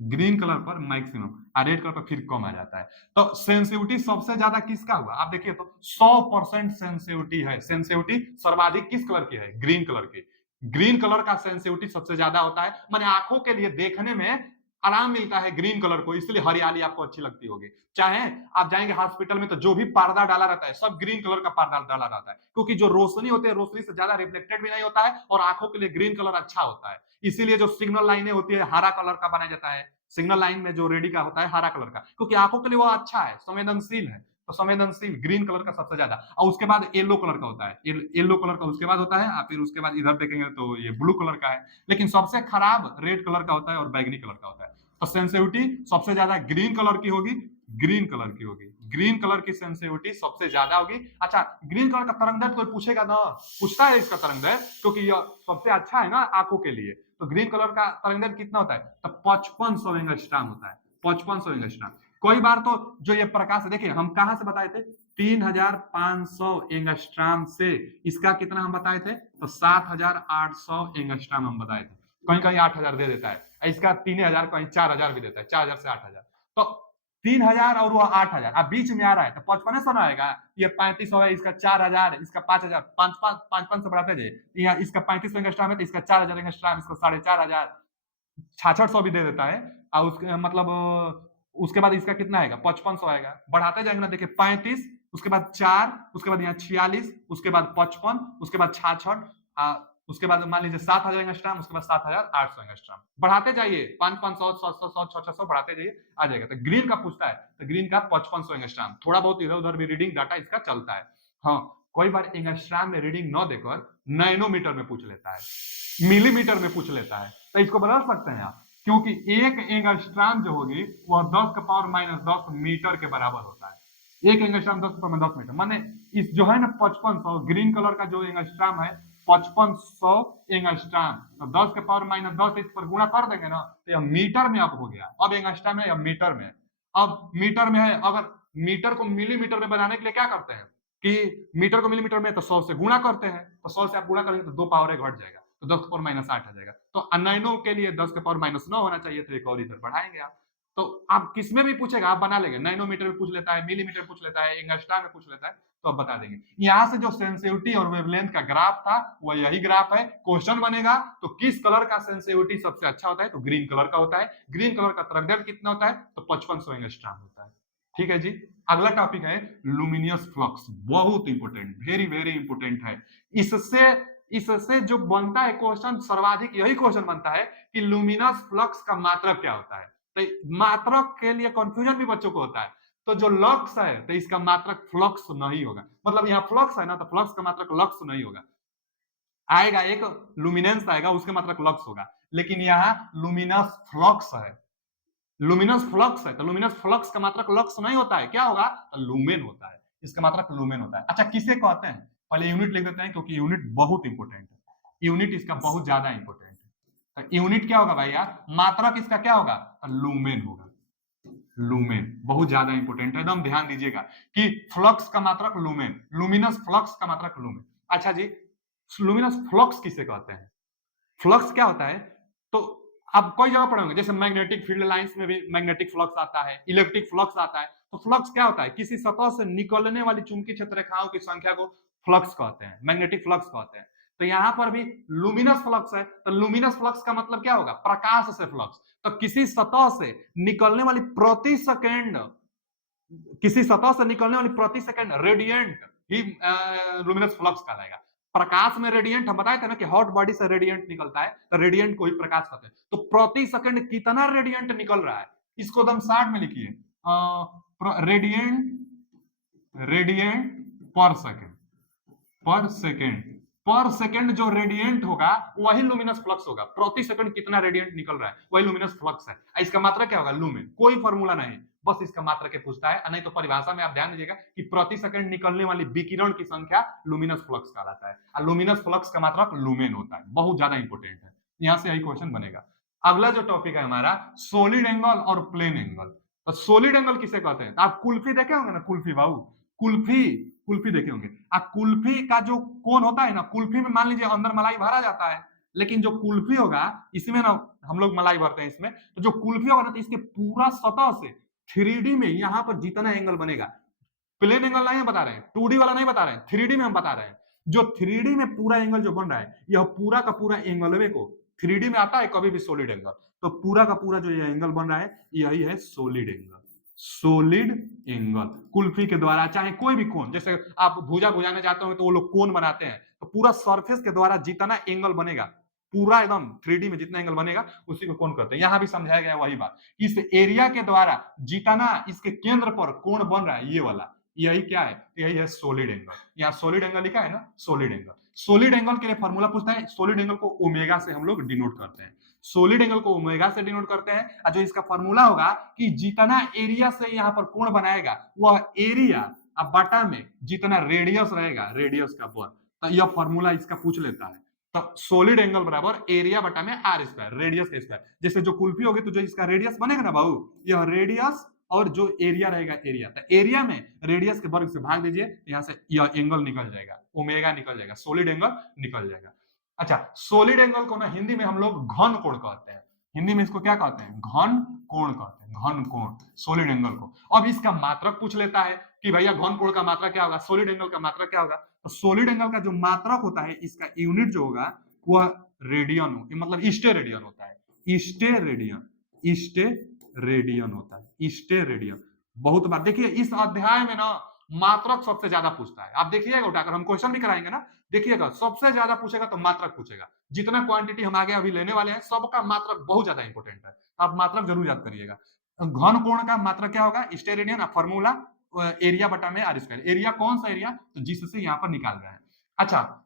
ग्रीन कलर पर मैक्सिमम, और रेड कलर पर फिर कम आ जाता है। तो सेंसिटिविटी सबसे ज्यादा किसका हुआ, आप देखिए तो 100% सेंसिटिविटी है, सेंसिटिविटी सर्वाधिक किस कलर की है, ग्रीन कलर की। ग्रीन कलर का सेंसिटिविटी सबसे ज्यादा होता है, माने आंखों के लिए देखने में आराम मिलता है ग्रीन कलर को, इसलिए हरियाली आपको अच्छी लगती होगी। चाहे आप जाएंगे हॉस्पिटल में तो जो भी पर्दा डाला रहता है सब ग्रीन कलर का पर्दा डाला रहता है, क्योंकि जो रोशनी होती है रोशनी से ज्यादा रिफ्लेक्टेड भी नहीं होता है, और आंखों के लिए ग्रीन कलर अच्छा होता है। इसीलिए जो सिग्नल लाइनें होती है हरा कलर का बनाया जाता है, सिग्नल लाइन में जो रेडी का होता है हरा कलर का, क्योंकि आंखों के लिए वो अच्छा है, संवेदनशील है, तो संवेदनशील ग्रीन कलर का सबसे ज्यादा। और उसके बाद येलो कलर का होता है, येलो कलर का उसके बाद होता है, और फिर उसके बाद इधर देखेंगे तो ये ब्लू कलर का है, लेकिन सबसे खराब रेड कलर का होता है और बैगनी कलर का होता है। तो सेंसिटिविटी सबसे ज्यादा ग्रीन कलर की होगी, ग्रीन कलर की होगी, ग्रीन कलर की सेंसिटिविटी सबसे ज्यादा होगी। अच्छा, ग्रीन कलर का तरंग दैर्ध्य कोई पूछेगा ना, पूछता है इसका तरंग दैर्ध्य, क्योंकि यह सबसे अच्छा है ना आंखों के लिए। तो ग्रीन कलर का तरंग दैर्ध्य कितना होता है, तो 5500 एंगस्ट्रॉम होता है, 5500 एंगस्ट्रॉम। कई बार तो जो ये प्रकाश है, देखिए हम कहां से बताए थे, 3500 एंगस्ट्रॉम से इसका कितना हम बताए थे, तो 7800 एंगस्ट्रॉम हम बताए थे। कहीं कहीं 8000 दे देता है, इसका 3000, कहीं 4000 भी देता है, 4000 से 8000। तो 3000 और वो 8000 अब बीच में आ रहा है, तो 5500 ना आएगा, ये 3500 है, इसका 4000, इसका 5000, 5 से बढ़ाते जाइए, यहाँ इसका 3500 एंगस्ट्रॉम है, तो इसका 4000 एंगस्ट्रॉम, इसका 4500, 6600 भी दे देता है। और उसके मतलब उसके बाद इसका कितना आएगा, 5500 आएगा, बढ़ाते जाएंगे ना, देखिए 35, उसके बाद 4, उसके बाद यहाँ 46, उसके बाद 55, उसके बाद 66, उसके बाद मान लीजिए 7000 एंगस्ट्रॉम, उसके बाद 7800 एंगस्ट्रॉम, बढ़ाते जाइए, 500, 700, 600 बढ़ाते जाइए, आ जाएगा। तो ग्रीन का पूछता है, तो ग्रीन का 5500 एंगस्ट्रॉम, थोड़ा बहुत इधर उधर भी रीडिंग डाटा इसका चलता है। हाँ, कई बार एंगस्ट्रॉम में रीडिंग न देकर नैनोमीटर में पूछ लेता है, मिलीमीटर में पूछ लेता है, तो इसको बदल सकते हैं आप, क्योंकि एक एंगस्ट्रॉम जो होगी वह 10 का पावर -10 मीटर के बराबर होता है। एक एंगस्ट्रॉम 10 का पावर -10 मीटर, माने इस जो है ना 5500, ग्रीन कलर का जो एंगस्ट्रॉम है 5500 एंगस्ट्रॉम, तो 10 के पावर -10 इस पर गुणा कर देंगे ना, तो यह मीटर में अब हो गया, अब एंगस्ट्रॉम है या मीटर में। अब मीटर में है, अगर मीटर को मिलीमीटर में बनाने के लिए क्या करते हैं कि मीटर को मिलीमीटर में तो 100 से गुणा करते हैं, तो 100 से आप गुणा करेंगे तो 2 पावर घट जाएगा, तो 10 के पावर -8 आ जाएगा। तो नैनो के लिए 10 के पावर -9 होना चाहिए, तो एक और इधर बढ़ाएंगे आप। तो आप किसमें भी पूछेगा आप बना लेंगे, नैनोमीटर में पूछ लेता है, मिलीमीटर पूछ लेता है, एंगस्ट्रॉम में पूछ लेता है, तो आप बता देंगे। यहां से जो सेंसिटिविटी और वेवलेंथ का ग्राफ था वह यही ग्राफ है। क्वेश्चन बनेगा तो किस कलर का सेंसिटिविटी सबसे अच्छा होता है, तो ग्रीन कलर का होता है। ग्रीन कलर का तरंग दैर्ध्य कितना होता है, तो 5500 एंगस्ट्रॉम होता है। ठीक है जी। अगला टॉपिक है लुमिनियस फ्लक्स, बहुत इंपोर्टेंट, वेरी वेरी इंपोर्टेंट है। इससे जो बनता है क्वेश्चन, सर्वाधिक यही क्वेश्चन बनता है कि लुमिनस फ्लक्स का मात्रक क्या होता है। तो मात्रक के लिए कंफ्यूजन भी बच्चों को होता है। तो जो लक्स है तो इसका मात्रक फ्लक्स नहीं होगा, मतलब यहाँ फ्लक्स है ना, तो फ्लक्स का मात्रक लक्स नहीं होगा, आएगा एक लुमिनेंस आएगा, उसके मात्रक लक्स होगा, लेकिन यहाँ लुमिनस फ्लक्स है, लुमिनस फ्लक्स है, तो लुमिनस फ्लक्स का मात्रक लक्स नहीं होता है, क्या होगा, तो लुमेन होता है, इसका मात्रक लुमेन होता है। अच्छा, किसे कहते हैं, पहले यूनिट लिख देते हैं, क्योंकि यूनिट बहुत इंपोर्टेंट है, यूनिट इसका बहुत ज्यादा इंपोर्टेंट है। तो यूनिट क्या होगा भाई यार, मात्रक इसका क्या होगा, तो लुमेन होगा, लुमेन बहुत ज्यादा इंपोर्टेंट है, एकदम ध्यान दीजिएगा कि फ्लक्स का मात्रक लुमेन, लुमिनस फ्लक्स का मात्रक लुमेन। अच्छा जी, लुमिनस फ्लक्स किसे कहते हैं, फ्लक्स क्या होता है, तो आप कोई जगह पढ़ोगे, जैसे मैग्नेटिक फील्ड लाइंस में भी मैग्नेटिक फ्लक्स आता है, इलेक्ट्रिक फ्लक्स आता है। तो फ्लक्स क्या होता है, किसी सतह से निकलने वाली चुंबकीय क्षेत्र रेखाओं की संख्या को फ्लक्स कहते हैं, मैग्नेटिक फ्लक्स कहते हैं। तो यहां पर भी लुमिनस फ्लक्स है, तो लुमिनस फ्लक्स का मतलब क्या होगा, प्रकाश से फ्लक्स। तो किसी सतह से निकलने वाली प्रति सेकेंड, किसी सतह से निकलने वाली प्रति सेकंड रेडियंट ही लुमिनस फ्लक्स कहलाएगा। प्रकाश में रेडियंट हम बताए थे ना कि हॉट बॉडी से रेडियंट निकलता है, तो रेडियंट को ही प्रकाश कहते हैं। तो प्रति सेकंड कितना रेडियंट निकल रहा है, इसको एकदम शॉर्ट में लिखिए, रेडियंट, रेडियंट पर सेकंड, पर सेकंड, पर सेकंड जो रेडियंट होगा वही लुमिनस फ्लक्स होगा। प्रति सेकंड कितना रेडियंट निकल रहा है वही लुमिनस फ्लक्स है। इसका मात्रा क्या होगा, लुमेन, कोई फॉर्मूला नहीं, बस इसका मात्रा के पूछता है, नहीं तो परिभाषा में आप ध्यान दीजिएगा कि प्रति सेकंड निकलने वाली विकिरण की संख्या लुमिनस फ्लक्स कहलाता है, और लुमिनस फ्लक्स का मात्रक लुमेन होता है, बहुत ज्यादा इंपॉर्टेंट है, यहां से यही क्वेश्चन बनेगा। अगला जो टॉपिक है हमारा सोलिड एंगल और प्लेन एंगल। तो सोलिड एंगल किसे कहते हैं, तो आप कुल्फी देखे होंगे ना, कुल्फी बाबू, कुल्फी, कुल्फी देखे होंगे आप, कुल्फी का जो कोन होता है ना, कुल्फी में मान लीजिए अंदर मलाई भरा जाता है, लेकिन जो कुल्फी होगा इसमें ना, हम लोग मलाई भरते हैं इसमें, तो जो कुल्फी होगा ना, तो इसके पूरा सतह से 3D में यहां पर जितना एंगल बनेगा, प्लेन एंगल नहीं बता रहे हैं, 2D वाला नहीं बता रहे हैं, 3D में हम बता रहे हैं, जो 3D में पूरा एंगल जो बन रहा है, यह पूरा का पूरा एंगलवे को 3D में आता है कभी भी सोलिड एंगल, तो पूरा का पूरा जो ये एंगल बन रहा है यही है solid angle. Solid angle kulfi के द्वारा, चाहे कोई भी कोन, जैसे आप भुजा भुजाने जाते हो तो वो लोग कोन बनाते हैं, तो पूरा सरफेस के द्वारा जितना एंगल बनेगा पूरा एकदम 3D में जितना एंगल बनेगा उसी को कोण कहते हैं। यहां भी समझाया गया वही बात, इस एरिया के द्वारा जितना इसके केंद्र पर कोण बन रहा है ये वाला, यही क्या है, यही है सॉलिड एंगल। यहाँ सॉलिड एंगल लिखा है ना, सॉलिड एंगल। सॉलिड एंगल के लिए फॉर्मूला पूछता है, सॉलिड एंगल को ओमेगा से हम लोग डिनोट करते हैं, सॉलिड एंगल को ओमेगा से डिनोट करते हैं। और जो इसका फॉर्मूला होगा कि जितना एरिया से यहाँ पर कोण बनाएगा वह एरिया अब बटा में जितना रेडियस रहेगा, रेडियस का वर्ग, तो यह फॉर्मूला इसका पूछ लेता है। तो सॉलिड एंगल बराबर एरिया बटा में आर स्क्वायर, रेडियस स्क्वायर। जैसे जो कुल्फी होगी तो जो इसका रेडियस बनेगा ना बाबू, यह रेडियस और जो एरिया रहेगा एरिया, तो एरिया में रेडियस के वर्ग से भाग दीजिए, यहाँ से यह एंगल निकल जाएगा, ओमेगा निकल जाएगा, सॉलिड एंगल निकल जाएगा। अच्छा, सॉलिड एंगल को ना हिंदी में हम लोग घन कोण कहते हैं, हिंदी में इसको क्या कहते हैं, घन कोण कहते हैं, घन कोण सॉलिड एंगल को। अब इसका मात्रक पूछ लेता है कि भैया घन कोण का मात्रक क्या होगा, सॉलिड एंगल का मात्रक क्या होगा। तो सॉलिड एंगल का जो मात्रक होता है, इसका यूनिट जो होगा वह रेडियन हो, मतलब ईस्टे रेडियन होता है, ईस्टे रेडियन, ईस्टे रेडियन होता है, ईस्टे रेडियन। बहुत बार देखिए इस अध्याय में ना मात्रक सबसे ज्यादा पूछता है, आप देखिएगा उठाकर, हम क्वेश्चन भी कराएंगे ना, देखिएगा सबसे ज्यादा पूछेगा तो मात्रक पूछेगा। जितना क्वांटिटी हम आगे अभी लेने वाले हैं सबका मात्रक बहुत ज्यादा इंपॉर्टेंट है, आप मात्रक जरूर याद करिएगा। घन कोण का मात्रक क्या होगा, ईस्टे रेडियन, फॉर्मूला एरिया बटा में आर स्क्वायर। एरिया कौन सा एरिया, तो जिससे यहाँ पर निकाल रहे हैं। अच्छा,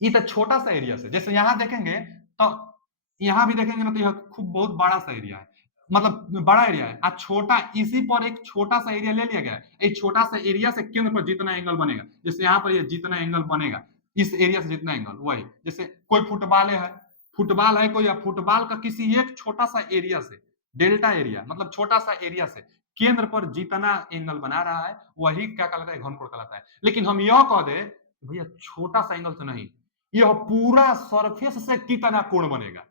ये तो छोटा सा एरिया से, जैसे यहां देखेंगे तो यहां भी देखेंगे ना तो यह खूब बहुत बड़ा सा एरिया है, मतलब बड़ा एरिया है। आज छोटा इसी पर एक छोटा सा एरिया ले लिया गया है, एक छोटा सा एरिया से केंद्र पर जितना एंगल बनेगा, जैसे यहाँ पर ये जितना एंगल बनेगा इस एरिया से जितना एंगल, वही जैसे कोई फुटबॉल है, फुटबॉल है कोई, फुटबॉल का किसी एक छोटा सा एरिया से, डेल्टा एरिया मतलब छोटा सा एरिया से केंद्र पर जितना एंगल बना रहा है वही क्या कहलाता है, घनकोण कहलाता है। लेकिन हम यह कह दे भैया छोटा सा एंगल से नहीं, यह पूरा सरफेस से कितना कोण बनेगा,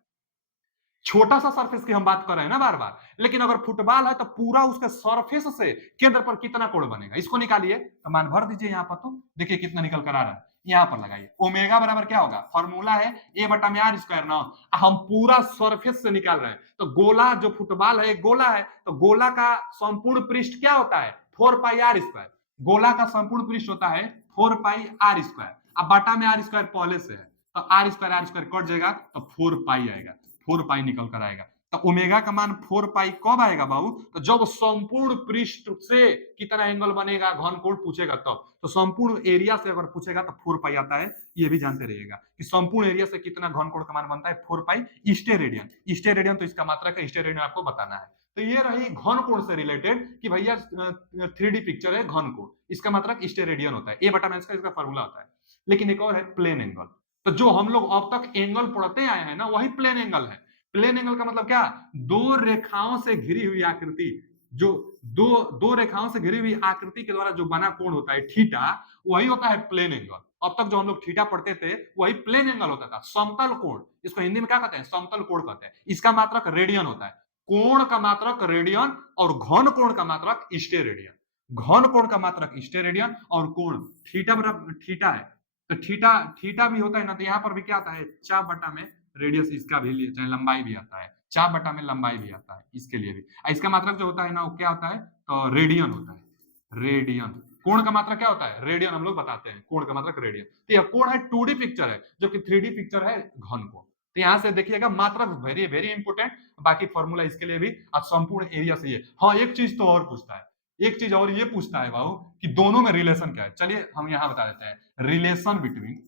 छोटा सा सरफेस की हम बात कर रहे हैं ना बार बार, लेकिन अगर फुटबॉल है तो पूरा उसके सरफेस से केंद्र पर कितना कोण बनेगा, इसको निकालिए, तो मान भर दीजिए यहाँ पर, तो देखिए कितना निकल कर आ रहा है, यहाँ पर लगाइए। ओमेगा बराबर क्या होगा, फॉर्मूला है ए बटा में आर स्क्वायर ना, हम पूरा सरफेस से निकाल रहे हैं, तो गोला जो फुटबॉल है गोला है, तो गोला का संपूर्ण पृष्ठ क्या होता है, 4 पाई आर स्क्वायर, गोला का संपूर्ण पृष्ठ होता है 4 पाई आर स्क्वायर। अब बटा में आर स्क्वायर पहले से है, तो आर स्क्वायर कट जाएगा तो 4 पाई आएगा, 4 पाई निकल कर आएगा। तो ओमेगा का मान 4 पाई कब आएगा बाबू, तो जब संपूर्ण पृष्ठ से कितना एंगल बनेगा घन कोण पूछेगा तब, तो संपूर्ण एरिया से अगर पूछेगा तो 4 पाई आता है, ये भी जानते रहिएगा कि संपूर्ण एरिया से कितना घन कोण का मान बनता है 4 पाई ईस्टे रेडियन। ईस्टे रेडियन तो इसका मात्रक है, ईस्टे रेडियन आपको बताना है। तो ये रही घन कोण से रिलेटेड कि भैया 3D पिक्चर है घन कोण, इसका मात्रक ईस्टे रेडियन होता है, ए बटा में इसका फॉर्मूला होता है। लेकिन एक और है प्लेन एंगल, तो जो हम लोग अब तक एंगल पढ़ते आए हैं ना वही प्लेन एंगल है। प्लेन एंगल का मतलब क्या, दो रेखाओं से घिरी हुई आकृति, जो दो दो रेखाओं से घिरी हुई आकृति के द्वारा जो बना कोण होता है थीटा, वही होता है प्लेन एंगल। अब तक जो हम लोग थीटा पढ़ते थे वही प्लेन एंगल होता था, समतल कोण, इसको हिंदी में क्या कहते हैं, समतल कोण कहते हैं। इसका मात्रक रेडियन होता है, कोण का मात्रक रेडियन और घन कोण का मात्रक ईस्टे रेडियन। घन कोण का मात्रक ईस्टे रेडियन और कोण थीटा बराबर थीटा है, तो थीटा थीटा भी होता है ना, तो यहाँ पर भी क्या आता है, चाप बटा में रेडियस, इसका भी लंबाई भी आता है, चाप बटा में लंबाई भी आता है, इसके लिए भी। इसका मात्रक जो होता है ना वो क्या होता है, तो रेडियन होता है, रेडियन। कोण का मात्रक क्या होता है, रेडियन हम लोग बताते हैं, कोण का मात्रक रेडियन। तो यह कोण है 2D पिक्चर है, जबकि 3D पिक्चर है घन कोण। तो यहाँ से देखिएगा मात्रक वेरी वेरी इंपोर्टेंट, बाकी फॉर्मूला इसके लिए भी, और संपूर्ण एरिया से ये। हाँ, एक चीज तो और पूछता है, एक चीज और ये पूछता है बाबू कि दोनों में रिलेशन क्या है। चलिए हम यहां बता देते हैं, रिलेशन बिटवीन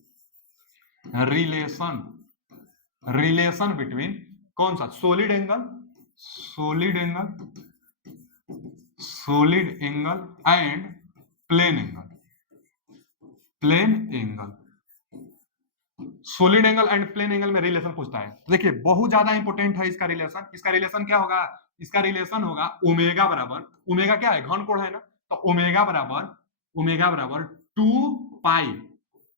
रिलेशन बिटवीन कौन सा, solid angle, solid angle, solid angle and plane angle, plane angle, solid angle and plane angle में रिलेशन पूछता है। देखिए बहुत ज्यादा इंपॉर्टेंट है इसका रिलेशन। इसका रिलेशन क्या होगा, इसका रिलेशन होगा ओमेगा बराबर, ओमेगा क्या है, घन कोण है ना, तो ओमेगा बराबर 2 पाई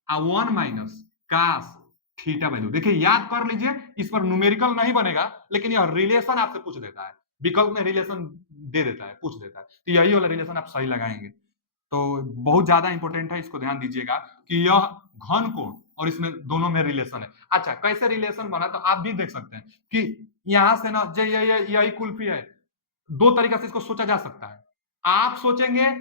1 माइनस कास थीटा वैल्यू। देखिए याद कर लीजिए, इस पर न्यूमेरिकल नहीं बनेगा, लेकिन यह रिलेशन आपसे पूछ देता है, विकल्प में रिलेशन दे देता है, पूछ देता है, तो यही वाला रिलेशन आप सही लगाएंगे। तो बहुत ज्यादा इंपॉर्टेंट है, इसको ध्यान दीजिएगा कि यह घन कोण और इसमें दोनों में रिलेशन है। अच्छा, कैसे रिलेशन बना, तो आप भी देख सकते हैं कि यहां से ना यही कुल्फी है, दो तरीका से इसको सोचा जा सकता है। आप सोचेंगे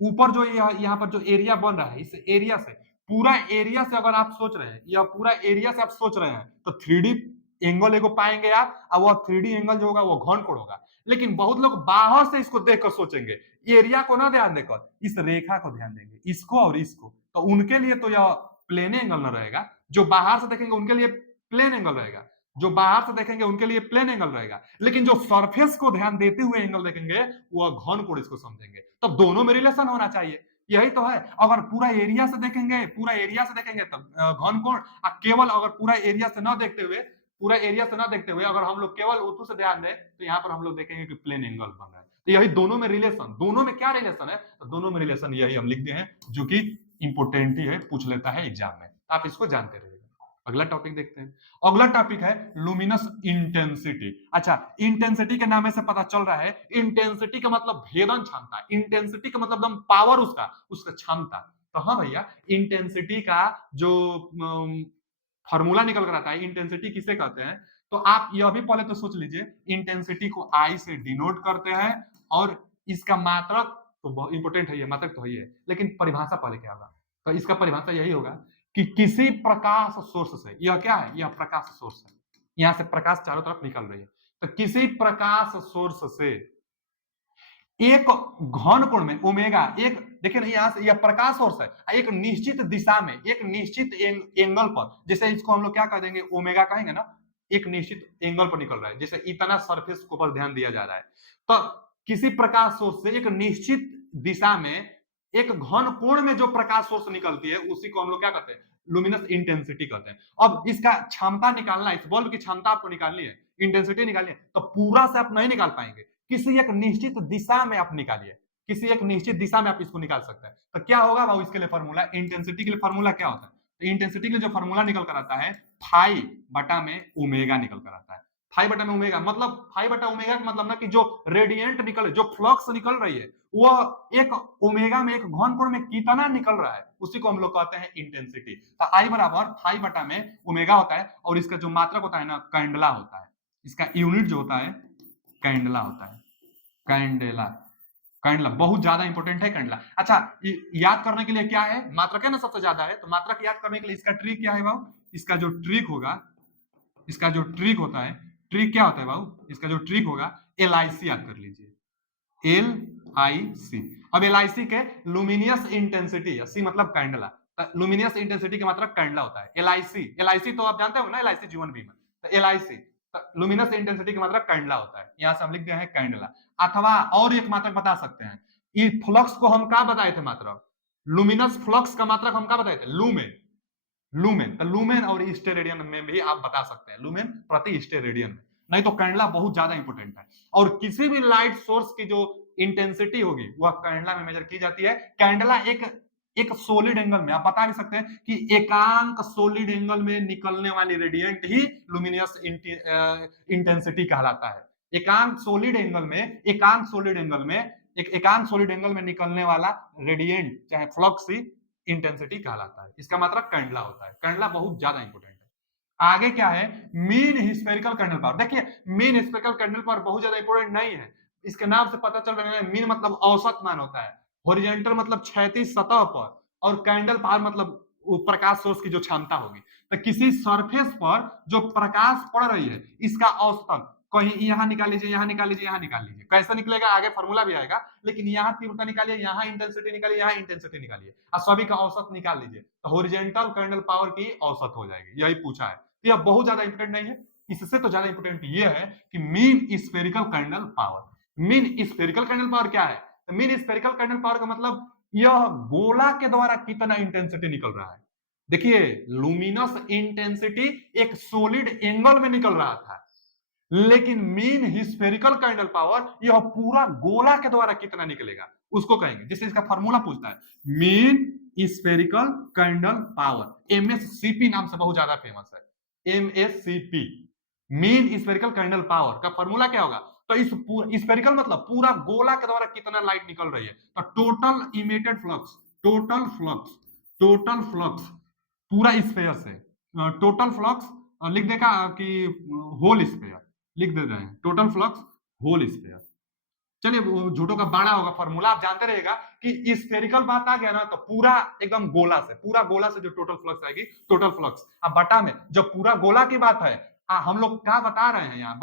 ऊपर जो यहाँ पर जो एरिया बन रहा है, इस एरिया से पूरा एरिया से अगर आप सोच रहे हैं या पूरा एरिया से आप सोच रहे हैं तो 3D एंगल एगो पाएंगे आप, और वह 3D एंगल जो होगा वो घन कोण होगा। लेकिन बहुत लोग बाहर से इसको देखकर सोचेंगे, एरिया को ना ध्यान देकर इस रेखा को ध्यान देंगे, इसको और इसको, तो उनके लिए तो यह प्लेन एंगल न रहेगा। जो बाहर से देखेंगे उनके लिए प्लेन एंगल रहेगा, जो बाहर से देखेंगे उनके लिए प्लेन एंगल रहेगा, लेकिन जो सरफेस को ध्यान देते हुए एंगल देखेंगे वो घन कोण इसको समझेंगे। तब दोनों में रिलेशन होना चाहिए, यही तो है। अगर पूरा एरिया से देखेंगे, पूरा एरिया से देखेंगे तब घन कोण, केवल अगर पूरा एरिया से न देखते हुए, पूरा एरिया से ना देखते हुए अगर हम लोग केवल उतू से ध्यान दें तो यहाँ पर हम लोग देखेंगे कि प्लेन एंगल बन रहा है। तो यही दोनों में रिलेशन, दोनों में क्या रिलेशन है, तो दोनों में रिलेशन यही हम लिखते हैं, जो कि इंपोर्टेंट ही है, पूछ लेता है एग्जाम में, आप इसको जानते रहिएगा। अगला टॉपिक देखते हैं। अगला टॉपिक है लुमिनस इंटेंसिटी। अच्छा, इंटेंसिटी के नाम से पता चल रहा है, इंटेंसिटी का मतलब भेदन क्षमता, इंटेंसिटी का मतलब एकदम पावर, उसका उसका क्षमता। तो हाँ भैया, इंटेंसिटी का जो फॉर्मूला निकल कर आता है, इंटेंसिटी किसे कहते हैं, तो आप यह भी पहले तो सोच लीजिए, इंटेंसिटी को आई से डिनोट करते हैं, और इसका मात्रक तो बहुत इंपोर्टेंट है, ये मात्रक तो है, लेकिन परिभाषा पहले क्या होगा, तो इसका परिभाषा यही होगा कि किसी प्रकाश सोर्स से, यह क्या है, यह प्रकाश सोर्स है, यहां से प्रकाश चारों तरफ निकल रही है, तो किसी प्रकाश सोर्स से एक घन कोण में ओमेगा, एक देखिए ना, यहां से यह प्रकाश सोर्स है, एक निश्चित दिशा में, एक निश्चित एंगल पर, जैसे इसको हम लोग क्या कह देंगे, ओमेगा कहेंगे ना, एक निश्चित एंगल पर निकल रहा है, जैसे इतना सरफेस के ऊपर ध्यान दिया जा रहा है, तो किसी प्रकाश सोर्स से एक निश्चित दिशा में एक घन कोण में जो प्रकाश सोर्स निकलती है, उसी को हम लोग क्या कहते हैं, लुमिनस इंटेंसिटी कहते हैं। अब इसका क्षमता निकालना, इस बल्ब की क्षमता आपको निकालनी है, इंटेंसिटी निकालनी है, तो पूरा से आप नहीं निकाल पाएंगे, किसी एक निश्चित दिशा में आप निकालिए, किसी एक निश्चित दिशा में आप इसको निकाल सकते हैं। तो क्या होगा भाव, इसके लिए फॉर्मूला, इंटेंसिटी के लिए फॉर्मूला क्या होता है, तो इंटेंसिटी के लिए जो फॉर्मूला निकल कर आता है, फाई बटा में ओमेगा निकल कर आता है। फाई बटा में ओमेगा मतलब, फाई बटा ओमेगा का मतलब ना कि जो रेडिएंट निकल, जो फ्लक्स निकल रही है, वह एक ओमेगा में, एक घन कोण में कितना निकल रहा है, उसी को हम लोग कहते हैं इंटेंसिटी। तो आई बराबर फाई बटा में ओमेगा होता है, और इसका जो मात्रक होता है ना, कैंडला होता है, इसका यूनिट जो होता है कैंडला होता है, कैंडेला, कैंडला बहुत ज्यादा इंपॉर्टेंट है कैंडला। अच्छा, याद करने के लिए क्या है, मात्रक है ना सबसे ज्यादा है, तो मात्रक याद करने के लिए इसका ट्रिक क्या है बाबू, इसका जो ट्रिक होगा, इसका जो ट्रिक होता है, ट्रिक क्या होता है बाबू, इसका जो ट्रिक होगा, LIC याद कर लीजिए, LIC। अब LIC के लुमिनियस इंटेंसिटी, सी मतलब कैंडला, लुमिनियस इंटेंसिटी का मतलब कैंडला होता है। LIC तो आप जानते हो ना, LIC जीवन बीमा, तो LIC लुमिनस इंटेंसिटी का मतलब कैंडला होता है, यहां से हम लिख दिया है कैंडला। अथवा और एक मात्रक बता सकते हैं, ये फ्लक्स को हम क्या बताए थे मात्रक, लुमिनस फ्लक्स का मात्रक हम क्या बताए थे, लूमेन, लूमेन, तो लूमेन और स्टेरेडियन में भी आप बता सकते हैं, लूमेन प्रति स्टेरेडियन में, नहीं तो कैंडला बहुत ज्यादा इंपॉर्टेंट है। और किसी भी लाइट सोर्स की जो इंटेंसिटी होगी वह कैंडला में मेजर की जाती है। कैंडला एक एक सॉलिड एंगल में, आप बता भी सकते हैं कि एकांक सॉलिड एंगल में निकलने वाली रेडियंट ही लुमिनियस इंटेंसिटी कहलाता है। एकांक सॉलिड एंगल में, एकांक सॉलिड एंगल में, एक एकांक सॉलिड एंगल में निकलने वाला रेडियंट चाहे फ्लक्स ही इंटेंसिटी कहलाता है, इसका मतलब कैंडला होता है। कैंडला बहुत ज्यादा इंपॉर्टेंट है। आगे क्या है, मीन स्फेरिकल कैंडल पावर। देखिए, मीन स्फेरिकल कैंडल पावर बहुत ज्यादा इंपॉर्टेंट नहीं है, इसके नाम से पता चल रहा है, मीन मतलब औसत मान होता है, हॉरिजॉन्टल मतलब क्षैतिज सतह पर, और कैंडल पावर मतलब प्रकाश सोर्स की जो क्षमता होगी। तो किसी सरफेस पर जो प्रकाश पड़ रही है, इसका औसतन कहीं यहां निकाल लीजिए, यहां निकाल लीजिए, यहां निकाल लीजिए, कैसे निकलेगा आगे फॉर्मूला भी आएगा, लेकिन यहां तीव्रता निकालिए, यहां इंटेंसिटी निकालिए, यहां इंटेंसिटी निकालिए, और सभी का औसत निकाल लीजिए, तो हॉरिजॉन्टल कैंडल पावर की औसत हो जाएगी, यही पूछा है। तो यह बहुत ज्यादा इंपोर्टेंट नहीं है, इससे तो ज्यादा इंपोर्टेंट यह है कि mean spherical candle power. Mean spherical candle power क्या है, तो मीन स्फेरिकल कैंडल पावर का मतलब यह गोला के द्वारा कितना इंटेंसिटी निकल रहा है। देखिए, लुमिनस इंटेंसिटी एक सॉलिड एंगल में निकल रहा था, लेकिन मीन स्फेरिकल कैंडल पावर यह पूरा गोला के द्वारा कितना निकलेगा उसको कहेंगे, जिससे इसका फॉर्मूला पूछता है, mean spherical candle power, MSCP नाम से बहुत ज्यादा फेमस है, MSCP, mean spherical candle power का फॉर्मूला क्या होगा, तो इस स्फेरिकल मतलब पूरा गोला के द्वारा कितना लाइट निकल रही है, तो total emitted flux, total flux, total flux पूरा स्फेयर से, टोटल फ्लक्स लिख देगा कि होल स्फेयर, लिख दे रहे हैं टोटल फ्लक्स होल स्फेयर। चलिए वो झूठों का बाड़ा होगा, फॉर्मूला आप जानते रहेगा कि स्फेरिकल बात आ गया ना तो पूरा एकदम गोला से, पूरा गोला से जो टोटल फ्लक्स आएगी, टोटल फ्लक्स। अब बटा में जब पूरा गोला की बात है, हम लोग क्या बता रहे हैं यहाँ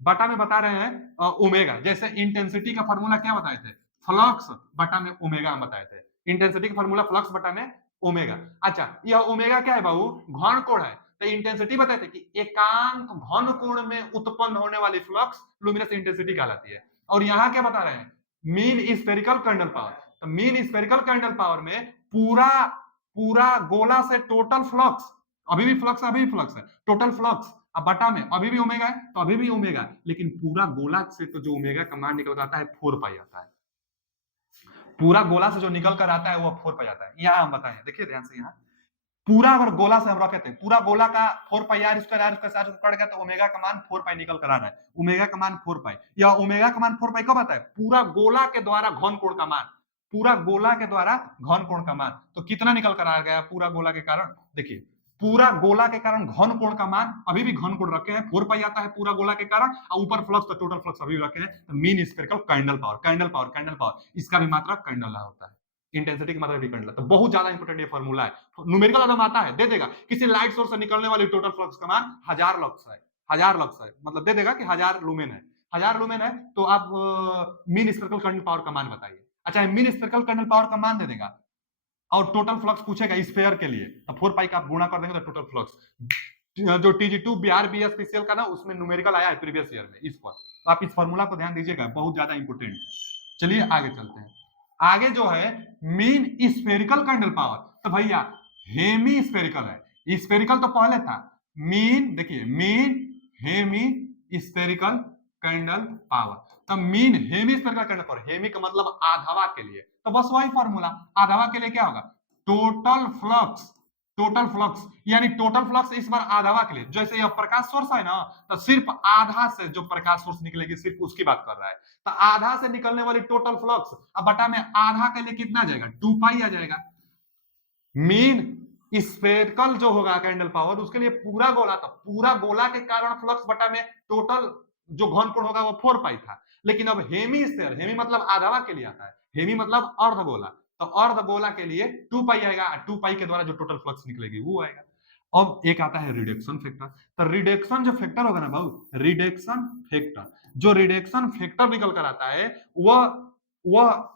बटा में बता रहे हैं ओमेगा। जैसे इंटेंसिटी का फॉर्मूला क्या बताए थे, फ्लक्स बटा में ओमेगा हम बताए थे। इंटेंसिटी का फॉर्मूला फ्लक्स बटा में ओमेगा। अच्छा यह ओमेगा क्या है बाबू, घन कोण है। तो इंटेंसिटी बताए थे कि एकांक घन कोण में उत्पन्न होने वाली फ्लक्स लुमिनस इंटेंसिटी कहलाती है। और यहां क्या बता रहे हैं, मीन स्फेरिकल कर्नल पावर। तो मीन स्फेरिकल कर्नल पावर में पूरा पूरा गोला से टोटल फ्लक्स, अभी भी फ्लक्स है, टोटल फ्लक्स। अब बटा में अभी भी ओमेगा है तो अभी भी ओमेगा, लेकिन पूरा गोला से तो जो ओमेगा का मान निकल आता है 4 पाई आता है। पूरा गोला से जो निकल कर आता है वो 4 पाई आता है। यहां हम बताएं, देखिए ध्यान से, यहाँ पूरा अगर गोला से हम रखते हैं, पूरा गोला का 4 पाई आर स्क्वायर पड़ गया तो ओमेगा का मान 4 पाई निकल कर आ रहा है। ओमेगा का मान 4 पाई, या ओमेगा का मान 4 पाई कब आता है, पूरा गोला के द्वारा घन कोण का मान, पूरा गोला के द्वारा घन कोण का मान। तो कितना निकल कर आ गया पूरा गोला के कारण, देखिए पूरा गोला के कारण घन कोण का मान, अभी भी घन कोण रखे हैं 4 पाई आता है पूरा गोला के कारण, और ऊपर फ्लक्स तो टोटल फ्लक्स अभी रखे हैं। तो मीन स्फेरिकल कर्नल पावर, इसका भी मात्रा कर्नल होता है, इंटेंसिटी की मात्रा भी कर्नल। तो बहुत ज्यादा इंपोर्टेंट ये फॉर्मूला है। न्यूमेरिकल अगर आता है दे देगा किसी लाइट सोर्स से निकलने वाली टोटल फ्लक्स का मान 1000 लक्स है, 1000 लक्स है, मतलब दे देगा कि 1000 लुमेन है, 1000 लुमेन है। तो आप मीन स्फेरिकल कर्नल पावर का मान बताइए। अच्छा मीन स्फेरिकल कर्नल पावर का मान दे देगा और टोटल फ्लक्स पूछेगा स्फेयर के लिए, तो 4 पाई का आप गुणा कर देंगे तो टोटल फ्लक्स जो TG2 बिहार BSPCL का ना उसमें न्यूमेरिकल आया है प्रीवियस ईयर में, इस पर तो आप इस फॉर्मूला को ध्यान दीजिएगा, बहुत ज्यादा इंपोर्टेंट। चलिए आगे चलते हैं। आगे जो है मीन स्फेरिकल कर्नल पावर, तो भैया हेमी स्फेरिकल है, स्फेरिकल तो पहले था, मीन देखिए mean Hemy spherical candle power. तो mean Hemy spherical candle power, hemi का मतलब आधावा के लिए, तो बस वही फॉर्मूला, आधावा के लिए क्या होगा, टोटल फ्लक्स, टोटल फ्लक्स यानी टोटल फ्लक्स इस बार आधावा के लिए, जैसे यह प्रकाश सोर्स है ना तो सिर्फ आधा से जो प्रकाश सोर्स निकलेगी सिर्फ उसकी बात कर रहा है। तो आधा से निकलने वाली टोटल फ्लक्स, अब बटा में आधा के लिए कितना आ जाएगा, 2 पाई आ जाएगा। मीन स्फेरिकल जो होगा कैंडल पावर उसके लिए पूरा गोला था, पूरा गोला के कारण फ्लक्स बटा में टोटल जो घन कोण होगा वो 4 पाई था। लेकिन अब हेमी स्फेयर, हेमी मतलब आधावा के लिए आता है, हेमी मतलब अर्धगोला, तो अर्धगोला के लिए 2 पाई आएगा, 2 पाई के द्वारा जो टोटल फ्लक्स निकलेगी वो आएगा। अब एक आता है रिडक्शन फैक्टर, तो रिडक्शन जो फैक्टर होगा ना भाऊ, रिडक्शन फैक्टर, जो रिडक्शन फैक्टर निकल कर आता है वह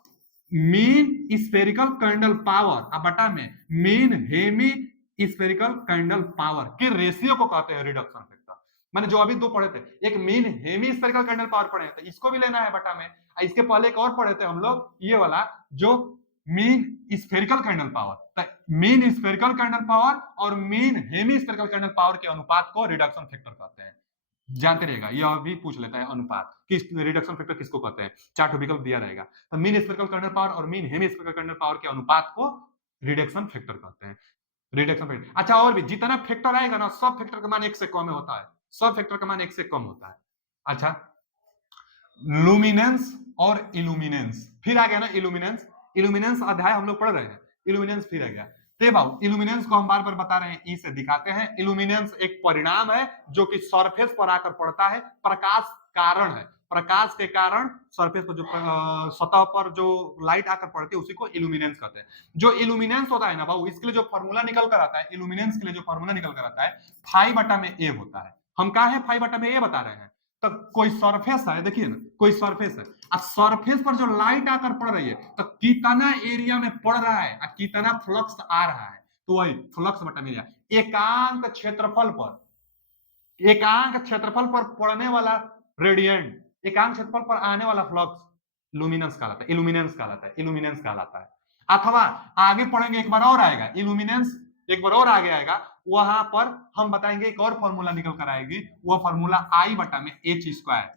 मीन स्फेरिकल कर्नल पावर अब बटा में mean Hemy spherical candle power के रेशियो को कहते हैं रिडक्शन फैक्टर। मैंने जो अभी दो पढ़े थे, एक mean Hemy spherical candle power पढ़े तो इसको भी लेना है बटा में, इसके पहले एक और पढ़े थे हम लोग ये वाला जो मीन स्फेरिकल कर्नल पावर, तो मीन स्फेरिकल कर्नल पावर और mean Hemy spherical candle power के अनुपात को रिडक्शन फैक्टर कहते हैं। जानते रहेगा, यह भी पूछ लेता है अनुपात किस रिडक्शन फैक्टर किसको कहते हैं, 4 विकल्प दिया रहेगा। तो मीन स्फेरिकल कर्नल पावर और mean Hemy spherical candle power के अनुपात को रिडक्शन फैक्टर कहते हैं, रिडक्शन फैक्टर। अच्छा और भी जितना फैक्टर आएगा ना सब फैक्टर का मान 1 से कम होता है, सब फैक्टर का मान 1 से कम होता है। अच्छा लुमिनेंस और इल्यूमिनेंस फिर आ गया ना, इल्यूमिनेंस, इल्यूमिनेंस अध्याय हम लोग पढ़ रहे हैं, इल्यूमिनेंस फिर आ गया। तेबाऊ इल्यूमिनेंस को हम बार बार बता रहे हैं, ई से दिखाते हैं। इल्यूमिनेंस एक परिणाम है जो कि सरफेस पर आकर पड़ता है, प्रकाश कारण है, प्रकाश के कारण सरफेस पर जो सतह पर जो लाइट आकर पड़ती है उसी को इल्यूमिनेंस कहते हैं। जो इल्यूमिनेंस होता है ना बाबू, इसके लिए जो फॉर्मूला निकल कर आता है, इल्यूमिनेंस के लिए जो फॉर्मूला निकल कर आता है फाई बटा में ए होता है। हम कहा है फाई बटा में ए बता रहे हैं, तो कोई सरफेस है, देखिए ना कोई सरफेस है, अब सरफेस पर जो लाइट आकर पड़ रही है तो कितना एरिया में पड़ रहा है और कितना फ्लक्स आ रहा है, तो वही फ्लक्स बटा एरिया। एकांक क्षेत्रफल पर, एकांक क्षेत्रफल पर पड़ने वाला रेडिएंट, एकांक क्षेत्रफल पर आने वाला फ्लक्स लुमिनेंस कहलाता है, इल्यूमिनेंस कहलाता है, इल्यूमिनेंस कहलाता है। अथवा आगे पढ़ेंगे एक बार और आएगा इल्यूमिनेंस, एक बार और आगे आएगा, वहां पर हम बताएंगे एक और फॉर्मूला निकल कर आएगी, वह फॉर्मूला आई बटा में एच स्क्वायर,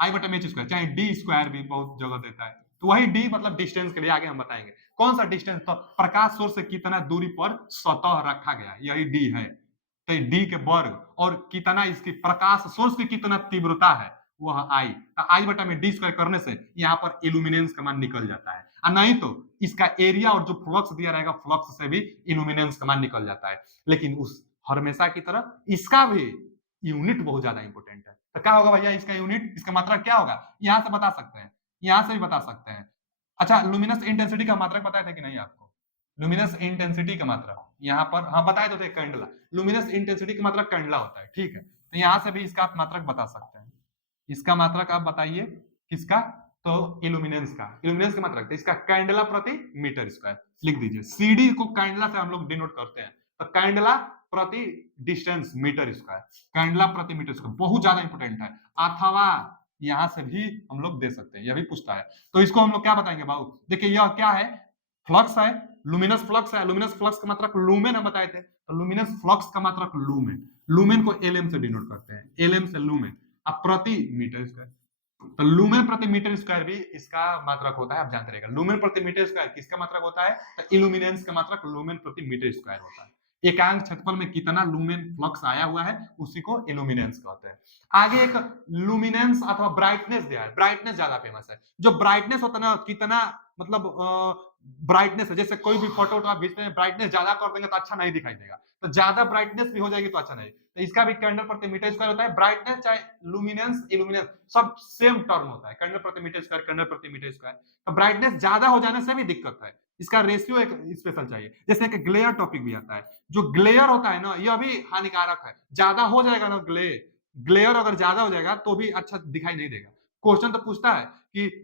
आई बटा में एच स्क्वायर, चाहे डी स्क्वायर भी बहुत जगह देता है, तो वही डी मतलब डिस्टेंस के लिए आगे हम बताएंगे कौन सा डिस्टेंस, तो प्रकाश सोर्स से कितना दूरी पर सतह रखा गया यही डी है, तो डी के वर्ग और कितना इसकी प्रकाश सोर्स की कितना तीव्रता है वह आई, तो आई बटा में डी स्क्वायर करने से यहाँ पर इल्यूमिनेंस का मान निकल जाता है, और नहीं तो इसका एरिया और जो फ्लक्स दिया रहेगा फ्लक्स से भी इल्यूमिनेंस का मान निकल जाता है। लेकिन उस हमेशा की तरह इसका भी यूनिट बहुत ज्यादा इंपॉर्टेंट है, तो क्या होगा भैया इसका यूनिट, इसका मात्रक क्या होगा, यहां से बता सकते हैं, यहां से भी बता सकते हैं। अच्छा, लुमिनस इंटेंसिटी का मात्रक बताए थे कि नहीं आपको, लुमिनस इंटेंसिटी का मात्रक यहाँ पर हाँ बताए तो थे, कैंडला, लुमिनस इंटेंसिटी का मात्रक कैंडला होता है, ठीक है, तो यहां से भी इसका आप मात्रक बता सकते हैं। इसका मात्रक आप बताइए, किसका, तो इल्यूमिनेंस का, इल्यूमिनेंस का मात्रक, तो इसका कैंडला प्रति मीटर स्क्वायर लिख दीजिए, सीडी को कैंडला से हम लोग डिनोट करते हैं, तो कैंडला प्रति डिस्टेंस मीटर स्क्वायर, कैंडला प्रति मीटर स्क्वायर बहुत ज्यादा इंपोर्टेंट है, अथवा यहां से भी हम लोग दे सकते हैं, यह भी पूछता है, तो इसको हम लोग क्या बताएंगे बाबू, देखिए यह क्या है, फ्लक्स है, लुमिनस फ्लक्स है, लुमिनस फ्लक्स का मात्रक लूमेन हम बताए थे, तो लुमिनस फ्लक्स का मात्रक लूमेन, लूमेन को एलएम से डिनोट करते हैं, एलएम से लूमेन, अब प्रति मीटर स्क्वायर, तो लूमेन प्रति मीटर स्क्वायर भी इसका मात्रक होता है, आप जानते रहेगा, लूमेन प्रति मीटर स्क्वायर किसका मात्रक होता है, तो इल्यूमिनेंस का मात्रक लूमेन प्रति मीटर स्क्वायर होता है, एकांक क्षेत्रफल में कितना लूमेन फ्लक्स आया हुआ है उसी को इल्यूमिनेंस कहते हैं। आगे एक लुमिनेंस अथवा ब्राइटनेस दिया है, ब्राइटनेस ज्यादा फेमस है, जो ब्राइटनेस होता है ना, कितना मतलब ब्राइटनेस है, जैसे कोई भी फोटो आप खींचते हैं, ब्राइटनेस ज्यादा कर देंगे तो अच्छा नहीं दिखाई देगा, तो ज्यादा ब्राइटनेस भी हो जाएगी तो अच्छा नहीं, तो इसका भी कैंडल प्रति मीटर स्क्वायर होता है, ब्राइटनेस चाहे लुमिनेंस इल्यूमिनेंस सब सेम टर्म होता है, कैंडल प्रति मीटर स्क्वायर, कैंडल प्रति मीटर स्क्वायर, तो ब्राइटनेस ज्यादा हो जाने से भी दिक्कत है, इसका रेशियो एक स्पेशल चाहिए, जैसे एक ग्लेयर टॉपिक भी आता है, जो ग्लेयर होता है ना यह भी हानिकारक है, ज्यादा हो जाएगा ना ग्लेयर अगर ज्यादा हो जाएगा तो भी अच्छा दिखाई नहीं देगा, क्वेश्चन तो पूछता है कि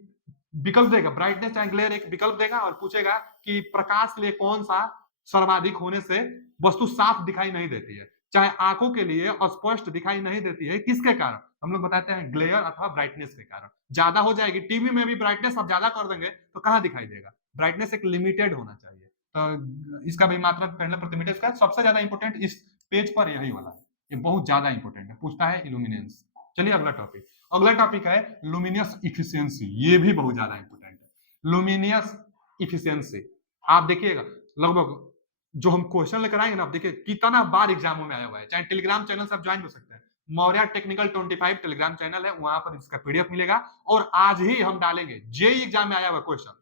विकल्प देगा, ब्राइटनेस चाहे ग्लेयर एक विकल्प देगा और पूछेगा कि प्रकाश के लिए कौन सा सर्वाधिक होने से वस्तु साफ दिखाई नहीं देती है, चाहे आंखों के लिए स्पष्ट दिखाई नहीं देती है, किसके कारण, हम लोग बताते हैं ग्लेयर अथवा ब्राइटनेस के कारण, ज्यादा हो जाएगी, टीवी में भी ब्राइटनेस आप ज्यादा कर देंगे तो कहां दिखाई देगा, ब्राइटनेस एक लिमिटेड होना चाहिए, तो इसका भी मात्रक कैंडल प्रति मीटर स्क्वायर, सबसे ज्यादा इंपोर्टेंट इस पेज पर यही वाला है, ये बहुत ज्यादा इंपोर्टेंट है, पूछता है इल्यूमिनेंस। चलिए अगला टॉपिक, अगला टॉपिक है लुमिनियस इफिशियंसी, ये भी बहुत ज्यादा इंपोर्टेंट है, लुमिनियस इफिशियंसी, आप देखिएगा लगभग जो हम क्वेश्चन लेकर आएंगे ना, आप देखिए कितना बार एग्जामों में आया हुआ है, चाहे टेलीग्राम चैनल से आप ज्वाइन हो सकते हैं, मौर्य टेक्निकल 25 टेलीग्राम चैनल है, वहां पर इसका पीडीएफ मिलेगा, और आज ही हम डालेंगे, जेई एग्जाम में आया हुआ क्वेश्चन,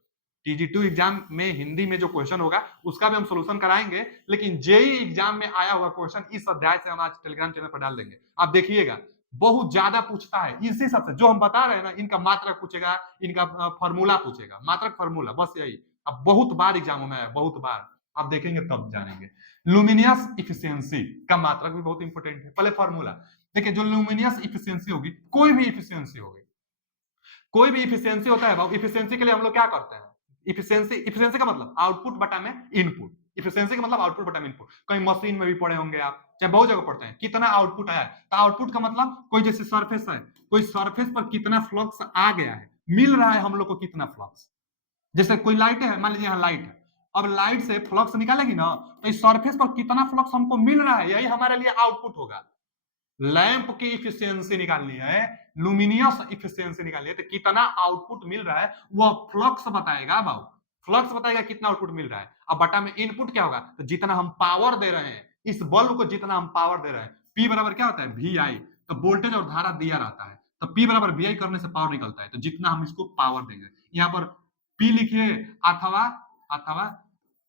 टीजी2 एग्जाम में हिंदी में जो क्वेश्चन होगा उसका भी हम सोल्यूशन कराएंगे, लेकिन जेई एग्जाम में आया हुआ क्वेश्चन इस अध्याय से हम आज टेलीग्राम चैनल पर डाल देंगे, आप देखिएगा बहुत ज्यादा पूछता है, इसी सबसे जो हम बता रहे हैं ना, इनका मात्रक पूछेगा, इनका फॉर्मूला पूछेगा, मात्रक फॉर्मूला, बस यही, अब बहुत बार एग्जामों में आया, बहुत बार, आप देखेंगे तब जानेंगे। लुमिनियस इफिशियंसी का मात्रक भी बहुत इंपॉर्टेंट है, पहले फॉर्मूला देखिए, जो लुमिनियस इफिशियंसी होगी, कोई भी इफिशियंसी होगी, कोई भी इफिशियंसी होता है बाबू, इफिशियंसी के लिए हम लोग क्या करते हैं, इफिशियंसी, इफिशियंसी का मतलब आउटपुट बटा में इनपुट, इफिशियंसी का मतलब आउटपुट बटा में इनपुट, कहीं मशीन में भी पढ़े होंगे आप, चाहे बहुत जगह पढ़ते हैं, कितना आउटपुट आया है, तो आउटपुट का मतलब कोई जैसे सरफेस है, कोई सरफेस पर कितना फ्लक्स आ गया है, मिल रहा है हम लोग को कितना फ्लक्स, जैसे कोई लाइट है, मान लीजिए यहाँ लाइट है, अब लाइट से फ्लक्स निकालेगी ना, तो इस सरफेस पर कितना फ्लक्स हमको मिल रहा है, यही हमारे लिए आउटपुट होगा, लैंप की इफिशियंसी निकालनी है, लुमिनियस इफिशियंसी निकालनी है, तो कितना आउटपुट मिल रहा है वह फ्लक्स बताएगा बाबू, फ्लक्स बताएगा कितना आउटपुट मिल रहा है, अब बटा में इनपुट क्या होगा, तो जितना हम पावर दे रहे हैं, इस बल्ब को जितना हम पावर दे रहे हैं, पी बराबर क्या होता है वी आई, तो वोल्टेज और धारा दिया रहता है, तो पी बराबर वी आई करने से पावर निकलता है, तो जितना हम इसको पावर देंगे, यहाँ पर पी लिखिए अथवा अथवा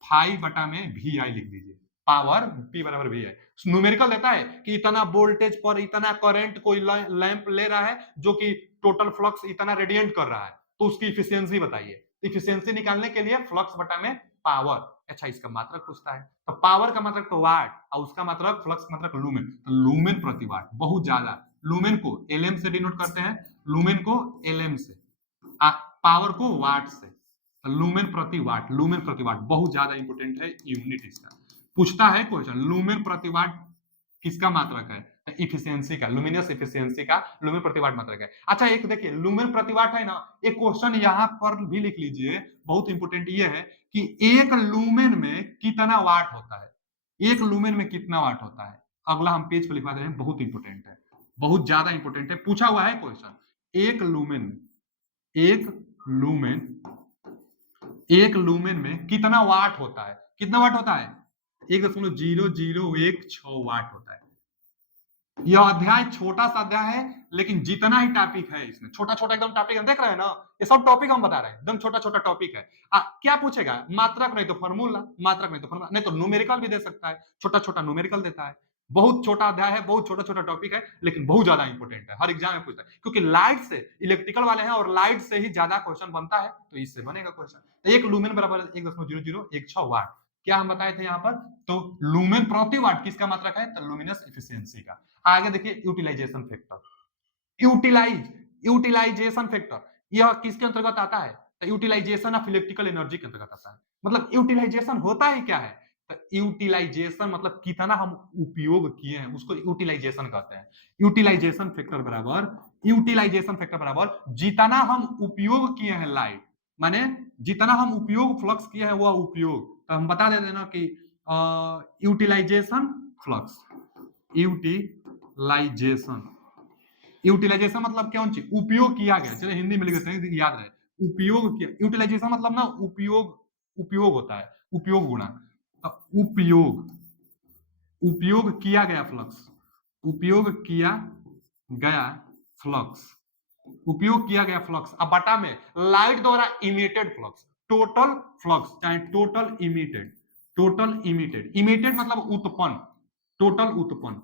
फाई बटा में वी आई लिख दीजिए, पावर पी बराबर वी आई, न्यूमेरिकल देता है कि इतना वोल्टेज पर इतना करंट कोई लैंप ले रहा है जो कि टोटल फ्लक्स इतना रेडिएंट कर रहा है, तो उसकी इफिशियंसी बताइए, इफिशियंसी निकालने के लिए फ्लक्स बटा में पावर, अच्छा इसका मात्रक पूछता है, तो पावर का मात्रक तो वाट और उसका मात्रक फ्लक्स का मात्रक लूमेन, तो लूमेन प्रति वाट, बहुत ज्यादा, लूमेन को एलएम से डिनोट करते हैं, लूमेन को एलएम से, पावर को वाट से, तो लूमेन प्रति वाट, लूमेन प्रति वाट बहुत ज्यादा इंपोर्टेंट है यूनिट इसका, पूछता है क्वेश्चन, लूमेन प्रति वाट किसका मात्रक है, इफिशियंसी का, लुमिनियस इफिशियंसी का लुमेन प्रति वाट मात्रक है। अच्छा एक देखिए लुमेन प्रति वाट है ना, एक क्वेश्चन यहाँ पर भी लिख लीजिए, बहुत इंपोर्टेंट ये है कि एक लूमेन में कितना वाट होता है, एक लूमेन में कितना वाट होता है, अगला हम पेज पर लिखवा दे रहे हैं, बहुत इंपोर्टेंट है, बहुत ज्यादा इंपोर्टेंट है, पूछा हुआ है क्वेश्चन, एक लूमेन, एक लूमेन, एक लूमेन में कितना वाट होता है, कितना वाट होता है, 1.0016 वाट होता है, यह अध्याय छोटा सा अध्याय है, लेकिन जितना ही टॉपिक है इसमें, छोटा छोटा एकदम टॉपिक हम देख रहे हैं ना, ये सब टॉपिक हम बता रहे हैं, एकदम छोटा छोटा टॉपिक है, क्या पूछेगा, मात्रक नहीं तो फॉर्मूला, मात्रक नहीं तो फॉर्मूला, नहीं तो न्यूमेरिकल भी दे सकता है, छोटा छोटा न्यूमेरिकल देता है, बहुत छोटा अध्याय है, बहुत छोटा छोटा टॉपिक है, लेकिन बहुत ज्यादा इंपॉर्टेंट है, हर एग्जाम में पूछता है, क्योंकि लाइट से इलेक्ट्रिकल वाले हैं और लाइट से ही ज्यादा क्वेश्चन बनता है, तो इससे बनेगा क्वेश्चन। तो एक लूमेन बराबर 1.0016 वाट, क्या हम बताए थे यहाँ पर, तो लूमेन प्रति वाट किसका मात्रक है, तो लुमिनस एफिशिएंसी का। आगे देखिए यूटिलाइजेशन फैक्टर, यूटिलाइजेशन फैक्टर यह किसके अंतर्गत आता है, तो यूटिलाइजेशन ऑफ इलेक्ट्रिकल एनर्जी के अंतर्गत आता है। मतलब यूटिलाइजेशन होता ही क्या है, तो यूटिलाइजेशन मतलब कितना हम उपयोग किए हैं उसको यूटिलाइजेशन कहते हैं। यूटिलाइजेशन फैक्टर बराबर जितना हम उपयोग किए हैं लाइट, माने जितना हम उपयोग फ्लक्स किए हैं वह उपयोग, तो हम बता देते हैं ना कि यूटिलाइजेशन फ्लक्स, यूटिलाइजेशन मतलब क्या चीज उपयोग किया गया, चलिए हिंदी में लिख देते हैं याद रहे, उपयोग किया, यूटिलाइजेशन मतलब ना उपयोग होता है, उपयोग गुणा, उपयोग किया गया फ्लक्स, उपयोग किया गया फ्लक्स अब बटा में लाइट द्वारा इमिटेड फ्लक्स, टोटल फ्लक्स चाहे टोटल इमिटेड मतलब उत्पन्न, टोटल उत्पन्न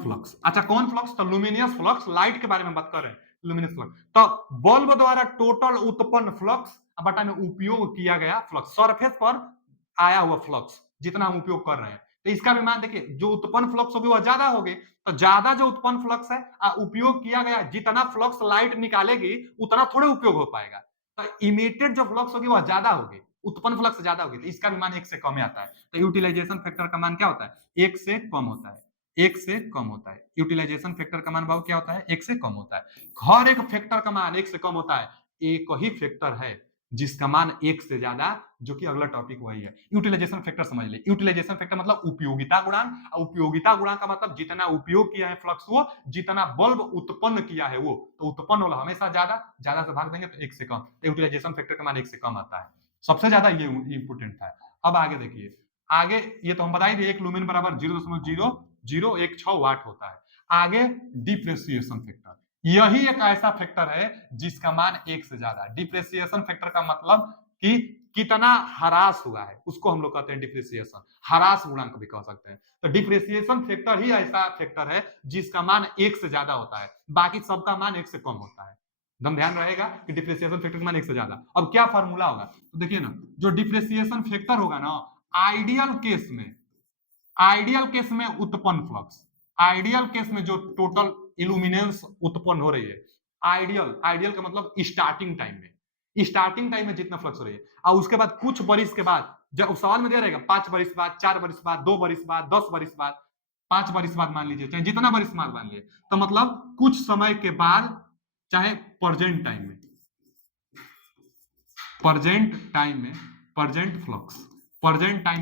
फ्लक्स। अच्छा कौन फ्लक्स, तो लुमिनियस फ्लक्स, लाइट के बारे में बात कर रहे हैं, लुमिनियस फ्लक्स। तो बल्ब द्वारा टोटल उत्पन्न फ्लक्स बटा में उपयोग किया गया फ्लक्स, सरफेस पर आया हुआ फ्लक्स जितना हम उपयोग कर रहे हैं, तो इसका भी मान देखिए जो उत्पन्न फ्लक्स होगी वह ज्यादा होगी, तो ज्यादा जो उत्पन्न फ्लक्स है उपयोग किया गया जितना फ्लक्स लाइट निकालेगी उतना थोड़े उपयोग हो पाएगा, तो इमिटेड जो फ्लक्स होगी वह ज्यादा होगी, उत्पन्न फ्लक्स ज्यादा होगी, तो इसका भी मान 1 से कम आता है। तो यूटिलाइजेशन फैक्टर का मान क्या होता है, 1 से कम होता है, 1 से कम होता है। यूटिलाइजेशन फैक्टर का मान बाबू क्या होता है, 1 से कम होता है। हर एक फैक्टर का मान 1 से कम होता है, एक ही फैक्टर है जिसका मान 1 से ज्यादा, जो कि अगला टॉपिक वही है। यूटिलाइजेशन फैक्टर समझ ले, यूटिलाइजेशन फैक्टर मतलब उपयोगिता गुणांक, और उपयोगिता गुणांक का मतलब जितना उपयोग किया है फ्लक्स वो, जितना बल्ब उत्पन्न किया है वो, तो उत्पन्न वाला हमेशा ज्यादा से भाग देंगे तो 1 से कम, तो यूटिलाइजेशन फैक्टर का मान 1 से कम आता है, सबसे ज्यादा ये इंपोर्टेंट था। अब आगे देखिए, आगे ये तो हम बता ही दिए, एक लुमेन बराबर 0.0016 वाट होता है। आगे डिप्रेसिएशन फैक्टर, यही एक ऐसा फैक्टर है जिसका मान 1 से ज्यादा है। डिप्रेसिएशन फैक्टर का मतलब कि कितना ह्रास हुआ है उसको हम लोग कहते हैं डिप्रेसिएशन, ह्रास गुणांक भी कह सकते हैं। तो डिप्रेसिएशन फैक्टर ही ऐसा फैक्टर है जिसका मान 1 से ज्यादा होता है, बाकी सबका मान 1 से कम होता है। एकदम ध्यान रहेगा कि डिप्रेसिएशन फैक्टर का मान 1 से ज्यादा। अब क्या फार्मूला होगा, तो देखिए ना, जो डिप्रेसिएशन फैक्टर होगा ना, आइडियल केस में उत्पन्न फ्लक्स, आइडियल केस में जो टोटल इल्यूमिनेंस उत्पन्न हो रही है, आइडियल का मतलब स्टार्टिंग टाइम में जितना फ्लक्स हो रही है, और उसके बाद कुछ बरिस के बाद, जब सवाल में दिया रहेगा 5 बरिस बाद, 4 बरिस बाद, 2 बरिस बाद, 10 बरिस बाद, 5 बरिस बाद मान लीजिए, चाहे जितना बरिस बाद मान लीजिए, तो मतलब कुछ समय के बाद, चाहे प्रेजेंट टाइम में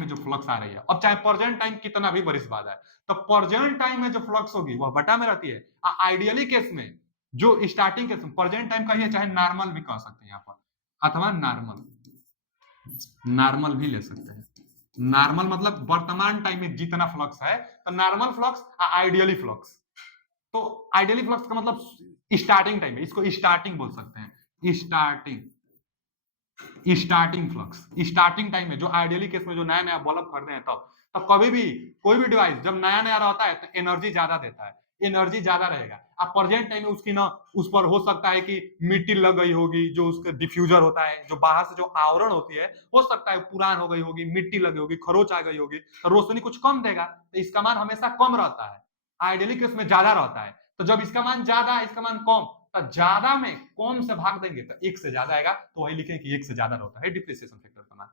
जो फ्लक्स आ रही है, अब चाहे प्रेजेंट टाइम कितना भी बरिस बाद है, तो प्रेजेंट टाइम में जो फ्लक्स होगी वह बटा में रहती है। आइडियली केस में जो स्टार्टिंग केस में प्रेजेंट टाइम कहिए, चाहे नॉर्मल भी कह सकते हैं यहाँ पर, अथवा नॉर्मल भी ले सकते हैं। नॉर्मल मतलब वर्तमान टाइम में जितना फ्लक्स है, तो नॉर्मल फ्लक्स आइडियली फ्लक्स, तो आइडियली फ्लक्स का मतलब स्टार्टिंग टाइम में, इसको स्टार्टिंग बोल सकते हैं, स्टार्टिंग फ्लक्स, स्टार्टिंग टाइम में जो आइडियली केस में जो नया नया बल्ब खरीदे हैं, तब कभी भी कोई भी डिवाइस जब नया नया रहता है तो एनर्जी ज्यादा देता है, एनर्जी ज्यादा रहेगा। अब प्रेजेंट टाइम में उसकी ना, उस पर हो सकता है कि मिट्टी लग गई होगी, जो उसका डिफ्यूजर होता है, जो बाहर से जो आवरण होती है, हो सकता है पुरान हो गई होगी, मिट्टी लगी होगी, खरोच आ गई होगी, तो रोशनी कुछ कम देगा, तो इसका मान हमेशा कम रहता है, आइडियली केस में ज्यादा रहता है। तो जब इसका मान ज्यादा, इसका मान कम, तो ज्यादा में कम से भाग देंगे तो 1 से ज्यादा आएगा, तो वही लिखें कि 1 से ज्यादा रहता है डिप्रिसिएशन फैक्टर का मान।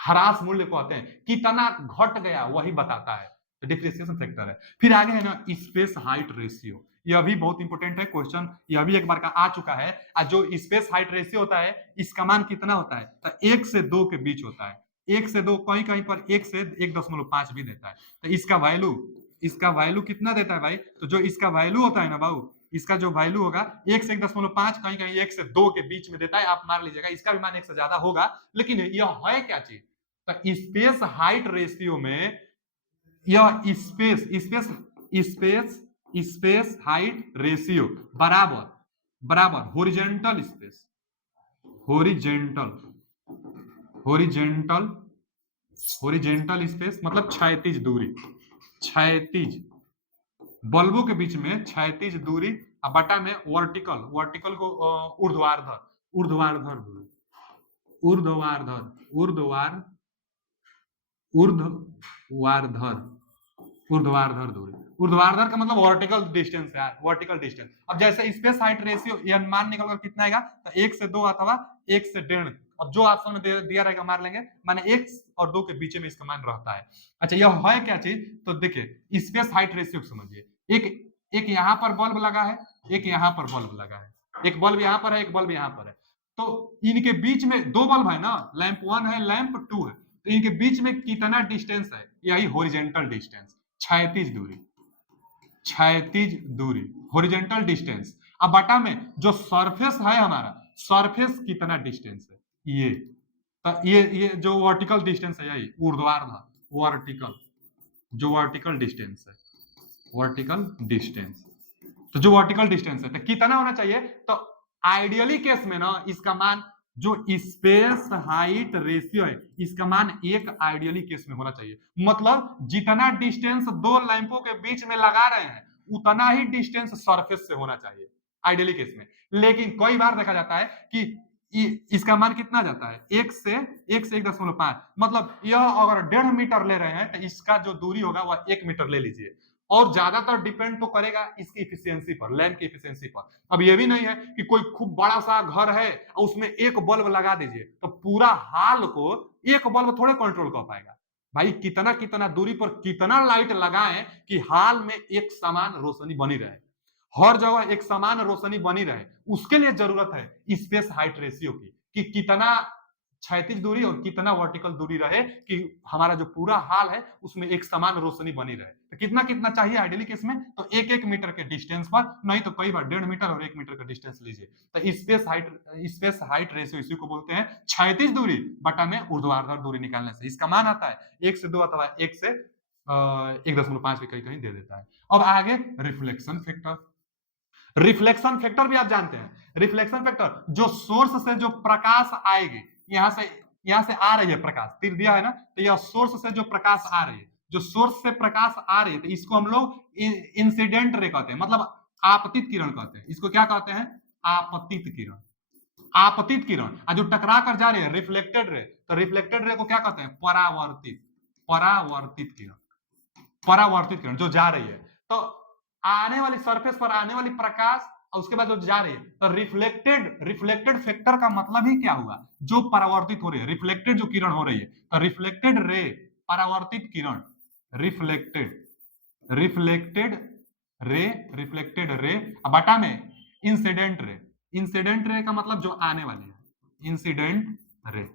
ह्रास मूल्य कहते हैं, कितना घट गया वही बताता है, तो डिप्रिसिएशन फैक्टर है। फिर आगे है ना स्पेस हाइट रेशियो, यह भी बहुत इंपॉर्टेंट है क्वेश्चन, यह भी एक बार का आ चुका है। जो स्पेस हाइट रेशियो होता है, इसका मान कितना होता है, तो 1 से 2 के बीच होता है, 1 से 2, कहीं कहीं पर 1 से 1.5 भी देता है। तो इसका वैल्यू कितना देता है भाई, तो जो इसका वैल्यू होता है ना बाबू, इसका जो वैल्यू होगा 1 से 1.5, कहीं कहीं 1 से 2 के बीच में देता है, आप मान लीजिएगा, इसका भी मान 1 से ज्यादा होगा। लेकिन यह है क्या चीज, तो स्पेस हाइट रेशियो में यह स्पेस हाइट रेशियो बराबर हॉरिजॉन्टल होरिजेंटल होरिजेंटल स्पेस मतलब क्षैतिज दूरी, क्षैतिज बल्बों के बीच में क्षैतिज दूरी बटा में वर्टिकल, वर्टिकल को ऊर्ध्वाधर, ऊर्ध्वाधर दूरी, ऊर्ध्वाधर, ऊर्ध्वाधर, ऊर्ध्वाधर, ऊर्ध्वाधर दूरी। ऊर्ध्वाधर का मतलब वर्टिकल डिस्टेंस है, वर्टिकल डिस्टेंस। अब जैसे स्पेस हाइट रेशियो ये अनुमान निकल कर कितना आएगा, तो 1 से 2 अथवा 1 से 1.5। अब जो ऑप्शन में दिया रहेगा मार लेंगे, माने 1 और 2 के बीच में इसका मान रहता है। अच्छा यह है क्या चीज, तो देखिए स्पेस हाइट रेशियो समझिए, एक एक यहाँ पर बल्ब लगा है, एक यहाँ पर बल्ब लगा है, एक बल्ब यहाँ पर है, एक बल्ब यहाँ पर है, तो इनके बीच में दो बल्ब है ना, लैंप 1 है, लैंप 2 है, तो इनके बीच में कितना डिस्टेंस है, यही होरिजेंटल डिस्टेंस, क्षैतिज दूरी, क्षैतिज दूरी, होरिजेंटल डिस्टेंस। अब बटा में जो सरफेस है हमारा, सरफेस कितना डिस्टेंस है, ये तो ये जो वर्टिकल डिस्टेंस है यही ऊर्ध्वाधर, वर्टिकल, जो वर्टिकल डिस्टेंस है, वर्टिकल डिस्टेंस, तो जो वर्टिकल डिस्टेंस है तो कितना होना चाहिए, तो आइडियली केस में ना इसका मान जो स्पेस हाइट रेशियो है इसका मान 1 आइडियली केस में होना चाहिए, मतलब जितना डिस्टेंस दो लैंपों के बीच में लगा रहे हैं उतना ही डिस्टेंस सरफेस से होना चाहिए आइडियली केस में। लेकिन कई बार देखा जाता है कि इसका मान कितना जाता है, 1 से 1.5, मतलब यह अगर 1.5 मीटर ले रहे हैं तो इसका जो दूरी होगा वह 1 मीटर ले लीजिए, और ज्यादातर डिपेंड तो करेगा इसकी इफिशियंसी पर, लैंप की इफिशियंसी पर। अब ये भी नहीं है कि कोई खूब बड़ा सा घर है और उसमें एक बल्ब लगा दीजिए तो पूरा हाल को एक बल्ब थोड़े कंट्रोल कर पाएगा। भाई कितना कितना दूरी पर कितना लाइट लगाएं कि हाल में एक समान रोशनी बनी रहे, हर जगह एक समान रोशनी बनी रहे, उसके लिए जरूरत है स्पेस हाइट रेशियो की, कि कितना क्षैतिज दूरी और कितना वर्टिकल दूरी रहे कि हमारा जो पूरा हाल है उसमें एक समान रोशनी बनी रहे। तो कितना कितना चाहिए आइडियली केस में, तो 1-1 मीटर के डिस्टेंस पर, नहीं तो कई बार 1.5 मीटर और 1 मीटर का डिस्टेंस लीजिए। तो स्पेस हाइट रेशियो इसी को बोलते हैं क्षैतिज दूरी बटा में ऊर्ध्वाधर दूरी निकालने से इसका मान आता है 1 से 2 अथवा 1 से 1.5 भी कहीं कहीं दे देता है। अब आगे रिफ्लेक्शन फैक्टर, रिफ्लेक्शन फैक्टर भी आप जानते हैं, रिफ्लेक्शन फैक्टर जो सोर्स से जो प्रकाश आएगी, यहां से आ रही है प्रकाश, तीर दिया है ना, तो यह सोर्स से जो प्रकाश आ रही है, जो सोर्स से प्रकाश आ रही है तो इसको हम लोग इंसिडेंट रे कहते हैं, मतलब आपतित किरण कहते हैं, इसको क्या कहते हैं, आपतित किरण, आपतित किरण। जो टकरा कर जा रही है रिफ्लेक्टेड रे, तो रिफ्लेक्टेड रे को क्या कहते हैं, परावर्तित, परावर्तित किरण, परावर्तित किरण जो जा रही है, तो आने वाली सरफेस पर आने वाली प्रकाश और उसके बाद जो जा रही है, तो रिफ्लेक्टेड, रिफ्लेक्टेड फैक्टर का मतलब ही क्या हुआ, जो परावर्तित हो रही है, रिफ्लेक्टेड जो किरण हो रही है, तो रिफ्लेक्टेड रे, परावर्तित किरण, reflected, reflected ray, reflected ray बटा में इंसिडेंट रे, इंसिडेंट रे का मतलब जो आने वाली है, इंसिडेंट रे,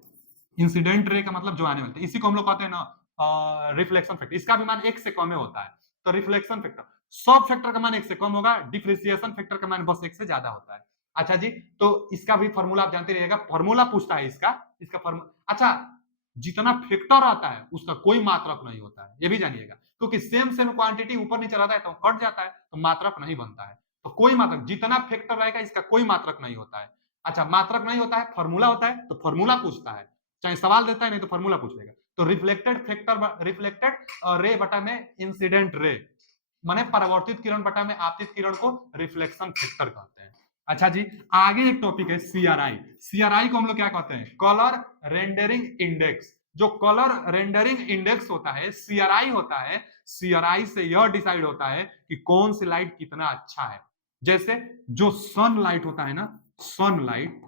इंसिडेंट रे का मतलब जो आने वाली है, इसी को हम लोग कहते हैं ना रिफ्लेक्शन फैक्टर, इसका भी मान 1 से कम होता है, तो रिफ्लेक्शन फैक्टर, सब फैक्टर का मान 1 से कम होगा, डिफ्रेंशिएशन फैक्टर का मान बस 1 से ज्यादा होता है। अच्छा जी, तो इसका भी फॉर्मूला आप जानते रहिएगा, फॉर्मूला पूछता है इसका, इसका फॉर्मूला, अच्छा जितना फैक्टर आता है उसका कोई मात्रक नहीं होता है, ये भी जानिएगा, क्योंकि सेम सेम क्वांटिटी ऊपर नीचे रहता है तो कट जाता है तो मात्रक नहीं बनता है, तो कोई मात्रक जितना फैक्टर रहेगा इसका कोई मात्रक नहीं होता है। अच्छा मात्रक नहीं होता है, फॉर्मूला होता है, तो फॉर्मूला पूछता है, चाहे सवाल देता है नहीं तो फॉर्मूला पूछ लेगा। तो रिफ्लेक्टेड फैक्टर, रिफ्लेक्टेड रे बटा में इंसिडेंट रे, माने परावर्तित किरण बटा में आपतित किरण को रिफ्लेक्शन फैक्टर कहते हैं। अच्छा जी, आगे एक टॉपिक है सीआरआई, सीआरआई को हम लोग क्या कहते हैं, कलर रेंडरिंग इंडेक्स। जो कलर रेंडरिंग इंडेक्स होता है सीआरआई होता है, सीआरआई से यह डिसाइड होता है कि कौन सी लाइट कितना अच्छा है। जैसे जो सनलाइट होता है ना, सनलाइट,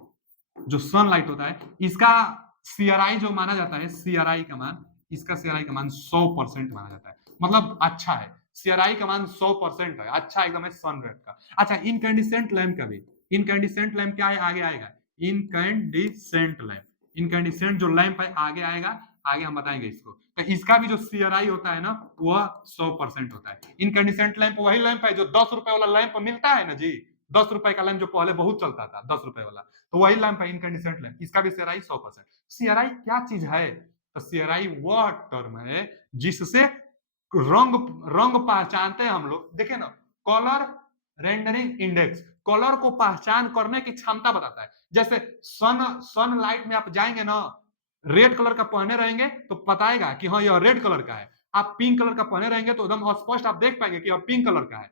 जो सनलाइट होता है इसका सीआरआई जो माना जाता है, सीआरआई का मान, इसका सीआरआई का मान 100% माना जाता है, मतलब अच्छा है, सीआरआई का मान 100% है, अच्छा एकदम है सनरेड का। अच्छा इनकैंडिसेंट लैंप का भी, इनकैंडिसेंट लैंप क्या है, आगे आएगा, इनकैंडिसेंट लैंप, इनकैंडिसेंट जो लैंप है आगे आएगा, आगे हम बताएंगे इसको। तो इसका भी जो सीआरआई होता है ना वह 100% होता है। इनकैंडिसेंट लैंप वही लैंप है जो 10 रुपए वाला लैंप मिलता है ना जी, 10 रुपए का लैंप जो पहले बहुत चलता था 10 रुपए वाला, तो वही लैंप है इनकैंडिसेंट लैंप, इसका भी सीआरआई 100%। सीआरआई क्या चीज है, तो सीआरआई वह टर्म है जिससे रंग, रंग पहचानते हैं हम लोग, देखिए ना, कलर रेंडरिंग इंडेक्स कलर को पहचान करने की क्षमता बताता है। जैसे सन, सनलाइट में आप जाएंगे ना रेड कलर का पहने रहेंगे तो बताएगा कि हाँ यह रेड कलर का है। आप पिंक कलर का पहने रहेंगे तो एकदम स्पष्ट आप देख पाएंगे कि यह पिंक कलर का है।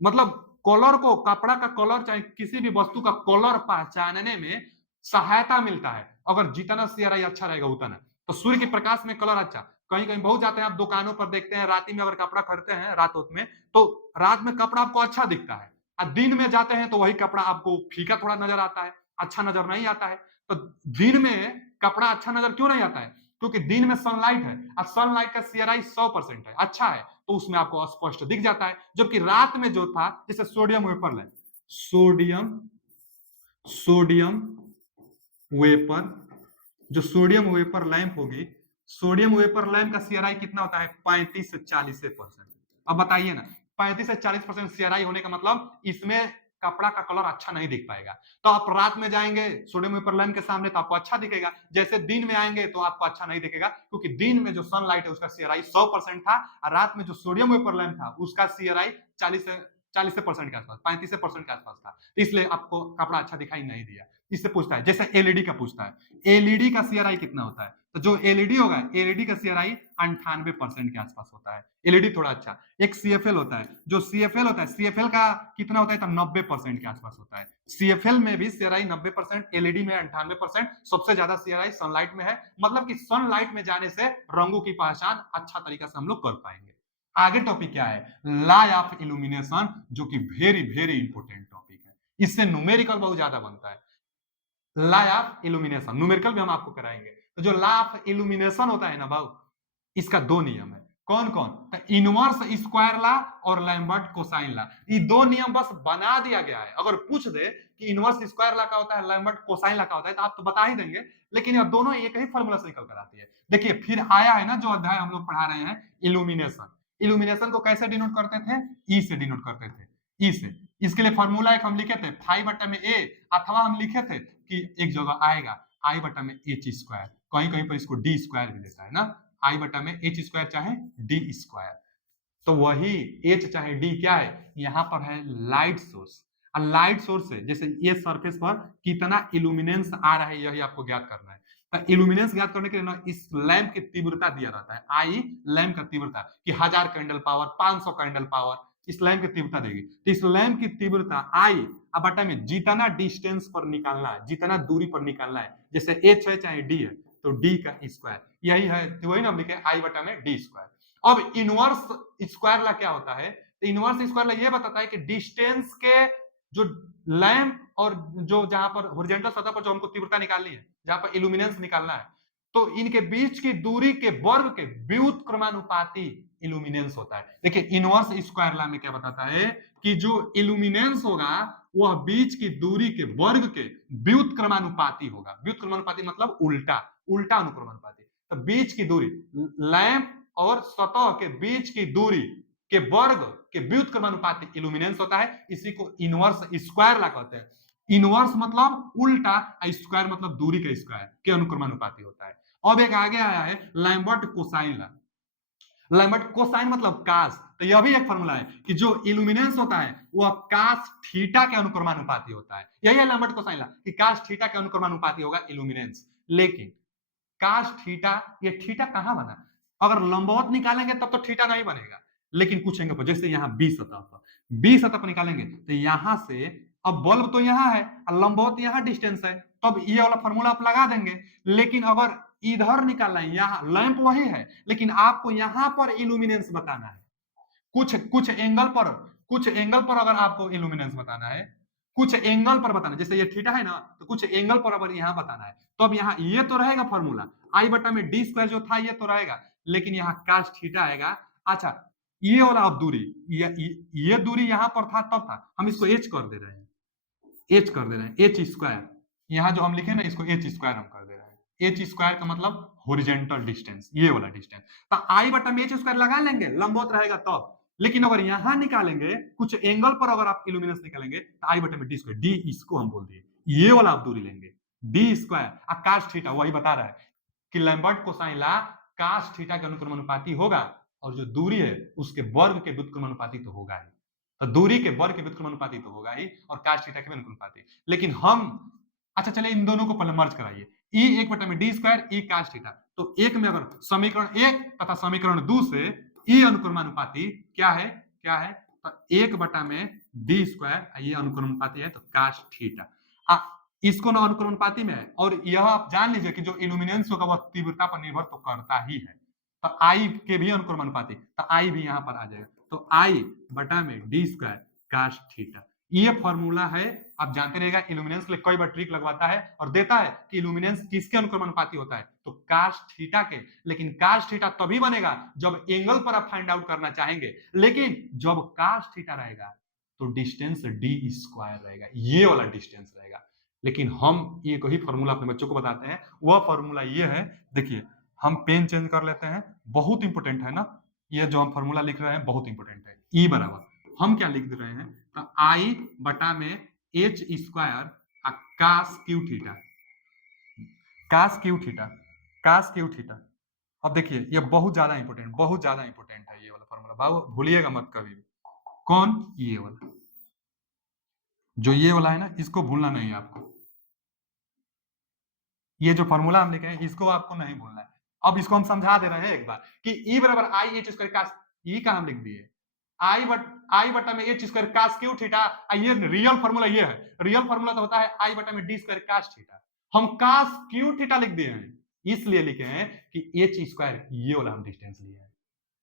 मतलब कलर को, कपड़ा का कलर चाहे किसी भी वस्तु का कलर पहचानने में सहायता मिलता है। अगर जितना CRI अच्छा रहेगा उतना, तो सूर्य के प्रकाश में कलर अच्छा, कहीं कहीं बहुत जाते हैं आप दुकानों पर देखते हैं रात में अगर कपड़ा खरीदते हैं रात में, तो रात में कपड़ा आपको अच्छा दिखता है, और दिन में जाते हैं तो वही कपड़ा आपको फीका थोड़ा नजर आता है, अच्छा नजर नहीं आता है। तो दिन में कपड़ा अच्छा नजर क्यों नहीं आता है? क्योंकि दिन में सनलाइट है और सनलाइट का CRI 100% है, अच्छा है, तो उसमें आपको स्पष्ट दिख जाता है। जबकि रात में जो था, जैसे sodium vapour lamp, sodium sodium vapour, जो सोडियम वेपर लैंप होगी, सोडियम वेपर लैंप का CRI कितना होता है? 35 से 40%। अब बताइए ना, 35 से 40% CRI होने का मतलब इसमें कपड़ा का कलर अच्छा नहीं दिख पाएगा। तो आप रात में जाएंगे सोडियम वेपर लैंप के सामने तो आपको अच्छा दिखेगा, जैसे दिन में आएंगे तो आपको अच्छा नहीं दिखेगा, क्योंकि दिन में जो सनलाइट है उसका CRI 100% था, और रात में जो सोडियम वेपर लैंप था उसका CRI 40% के आसपास, 35% के आसपास था, इसलिए आपको कपड़ा अच्छा दिखाई नहीं दिया। इससे पूछता है, जैसे एलईडी का पूछता है, एलईडी का CRI कितना होता है? तो जो एलईडी होगा, एलईडी का CRI 98% के आसपास होता है। एलईडी थोड़ा अच्छा। एक CFL होता है, जो CFL होता है, CFL का कितना होता है? तो 90% के आसपास होता है। CFL में भी CRI 90%, एलईडी में 98%, सबसे ज्यादा CRI सनलाइट में है। मतलब कि सनलाइट में जाने से रंगों की पहचान अच्छा तरीका से हम लोग कर पाएंगे। आगे टॉपिक क्या है? लॉ ऑफ इल्यूमिनेशन, जो कि वेरी वेरी इंपॉर्टेंट टॉपिक है। इससे न्यूमेरिकल बहुत ज्यादा बनता है। लॉ ऑफ इल्यूमिनेशन, न्यूमेरिकल भी हम आपको कराएंगे। तो जो लॉ ऑफ इल्यूमिनेशन होता है ना बाबू, इसका दो नियम है। कौन कौन? तो इनवर्स स्क्वायर लॉ और लैम्बर्ट कोसाइन लॉ। ये दो नियम बस बना दिया गया है। अगर पूछ दे कि इनवर्स स्क्वायर लॉ का होता है, लैम्बर्ट कोसाइन लॉ का होता है, तो आप तो बता ही देंगे, लेकिन ये दोनों एक ही फॉर्मूला से निकल कर आती है। देखिए फिर आया है ना जो अध्याय हम लोग पढ़ा रहे हैं, इल्यूमिनेशन। इल्यूमिनेशन को कैसे डिनोट करते थे? ई से डिनोट करते थे, ई से। इसके लिए फॉर्मूला एक हम लिखे थे, फाइव बटा में ए, अथवा हम लिखे थे कि एक जगह आएगा आई बटा में एच स्क्वायर, कहीं कहीं पर इसको डी स्क्वायर भी देता है ना, आई बटा में एच स्क्वायर चाहे डी स्क्वायर। तो वही एच चाहे डी क्या है? यहाँ पर है लाइट सोर्स। और लाइट सोर्स से जैसे ये सरफेस पर कितना इल्यूमिनेंस आ रहा है यही आपको ज्ञात करना है। तो इल्यूमिनेंस ज्ञात करने के लिए ना इस लैंप की तीव्रता दिया रहता है, आई लैंप का तीव्रता कि 1000 कैंडल पावर, 500 कैंडल पावर, इस लैंप की तीव्रता देगी। तो इस लैंप की तीव्रता आई अब बटा में जितना डिस्टेंस पर निकालना है, जितना दूरी पर निकालना है, जैसे एच है चाहे डी है, तो डी का स्क्वायर यही है, तो वही ना हम लिखे आई बटा में डी स्क्वायर। अब इनवर्स स्क्वायर ला क्या होता है? तो इनवर्स स्क्वायर ला ये बताता है कि डिस्टेंस के जो लैंप और जो जहां पर हॉरिजॉन्टल सतह पर जो हमको तीव्रता निकालनी है, जहां पर इल्यूमिनेंस निकालना है, तो इनके बीच की दूरी के वर्ग के व्युत्क्रमानुपाती इल्यूमिनेंस होता है। देखिए इनवर्स स्क्वायर लॉ में क्या बताता है कि जो इल्यूमिनेंस होगा वह बीच की दूरी के वर्ग के व्युत्क्रमानुपाती होगा। व्युत्क्रमानुपाती मतलब उल्टा, उल्टा अनुक्रमानुपाती। तो बीच की दूरी, लैंप और सतह के बीच की दूरी के वर्ग के व्युत्क्रमानुपाती इल्यूमिनेंस होता है, इसी को इनवर्स स्क्वायर लॉ कहते हैं। इनवर्स मतलब उल्टा, स्क्वायर मतलब दूरी का स्क्वायर के अनुक्रमानुपाती होता है। अब एक आगे आया है Lambert cosine law. Lambert cosine मतलब कास, तो यह भी एक फॉर्मूला है कि जो इल्यूमिनेंस होता है वह कास थीटा के अनुक्रमानुपाती होता है। यही है लैम्बर्ट कोसाइन लॉ कि कास थीटा के अनुक्रमानुपाती होगा इल्यूमिनेंस। लेकिन कास थीटा, ये थीटा कहां बना? अगर लंबवत निकालेंगे तब तो थीटा नहीं बनेगा, लेकिन कुछ एंगल पर, जैसे यहाँ बी सतह पर, बी सतह पर निकालेंगे तो यहां से, अब बल्ब तो यहाँ है और लंबवत यहाँ डिस्टेंस है, तब ये वाला फॉर्मूला आप लगा देंगे। लेकिन अगर इधर निकालना है, यहाँ लैंप वही है लेकिन आपको यहाँ पर इल्यूमिनेंस बताना है, कुछ कुछ एंगल पर, कुछ एंगल पर अगर आपको इल्यूमिनेंस बताना है, कुछ एंगल पर बताना है, जैसे ये थीटा है ना, तो कुछ एंगल पर अगर यहाँ बताना है, तो अब यहाँ ये तो रहेगा फॉर्मूला, आई बटा में डी स्क्वायर जो था ये तो रहेगा, लेकिन यहाँ कास थीटा आएगा। अच्छा ये वाला अब दूरी, ये दूरी यहाँ पर था तब था, हम इसको एच कर दे रहे हैं, एच कर दे रहे हैं, एच स्क्वायर, यहाँ जो हम लिखे ना इसको एच स्क्वायर हम कर दे रहे हैं। एच स्क्वायर का मतलब होरिजेंटल डिस्टेंस, ये वाला डिस्टेंस। तो आई बटा में एच स्क्वायर लगा लेंगे, लंबवत रहेगा तब। लेकिन अगर यहां निकालेंगे, कुछ एंगल पर अगर आप इल्यूमिनेंस निकालेंगे, तो आई बटा में डी स्क्वायर, डी इसको हम बोल दिए, ये वाला आप दूरी लेंगे, डी स्क्वायर। कास थीटा वही बता रहा है कि Lambert cosine law cos theta के अनुक्रमानुपाती होगा, और जो दूरी है उसके वर्ग के व्युत्क्रमानुपाती तो होगा ही। तो दूरी के वर्ग के व्युत्क्रमानुपाती तो होगा ही, और कास थीटा के भी अनुक्रमानुपाती। लेकिन हम अच्छा चलिए इन दोनों को पहले मर्ज कराइए, ई 1/d² ई cos थीटा। तो एक में अगर समीकरण 1 तथा समीकरण 2 से ई अनुक्रमानुपाती क्या है, क्या है, तो 1/d², ये अनुक्रमानुपाती है तो cos थीटा। इसको ना अनुक्रमानुपाती में है, और यह आप जान लीजिए कि जो इल्यूमिनेंस होगा वह तीव्रता पर निर्भर तो करता ही है, तो आई के भी अनुक्रमानुपाती, तो आई भी यहां पर आ जाएगा, तो I/d² cos थीटा। ये फॉर्मूला है, आप जानते रहिएगा, इल्यूमिनेंस के लिए कई बार ट्रिक लगवाता है और देता है कि इल्यूमिनेंस किसके अनुक्रमानुपाती होता है, तो cos थीटा के। लेकिन cos थीटा तभी बनेगा जब एंगल पर आप फाइंड आउट करना चाहेंगे, लेकिन जब cos थीटा रहेगा तो डिस्टेंस d² रहेगा, ये वाला डिस्टेंस रहेगा। लेकिन हम एक ही फॉर्मूला अपने बच्चों को बताते हैं, वह फॉर्मूला ये है, देखिए हम पेन चेंज कर लेते हैं, बहुत इंपॉर्टेंट है ना, ये जो हम फॉर्मूला लिख रहे हैं बहुत इंपॉर्टेंट है। ई बराबर हम क्या लिख रहे हैं, तो आई बटा में h² cos Q theta, cos Q theta, cos Q theta. अब देखिए ये बहुत ज्यादा इंपॉर्टेंट, बहुत ज्यादा इंपॉर्टेंट है ये वाला फॉर्मूला, बाबू भूलिएगा मत कभी भी। कौन, ये वाला, जो ये वाला है ना, इसको भूलना नहीं है आपको। ये जो फॉर्मूला हम लिखे हैं इसको आपको नहीं भूलना है। अब इसको हम समझा दे रहे हैं एक बार कि ई बराबर आई एच स्क्वायर कास, ई का हम लिख दिए आई बटा में H square cos cube theta. ये रियल फॉर्मूला ये है, रियल फॉर्मूला तो होता है आई बटा में डी स्क्वायर कास थीटा, हम कास क्यू थीटा लिख दिए हैं, इसलिए लिखे हैं कि एच स्क्वायर ये वाला हम डिस्टेंस लिए हैं।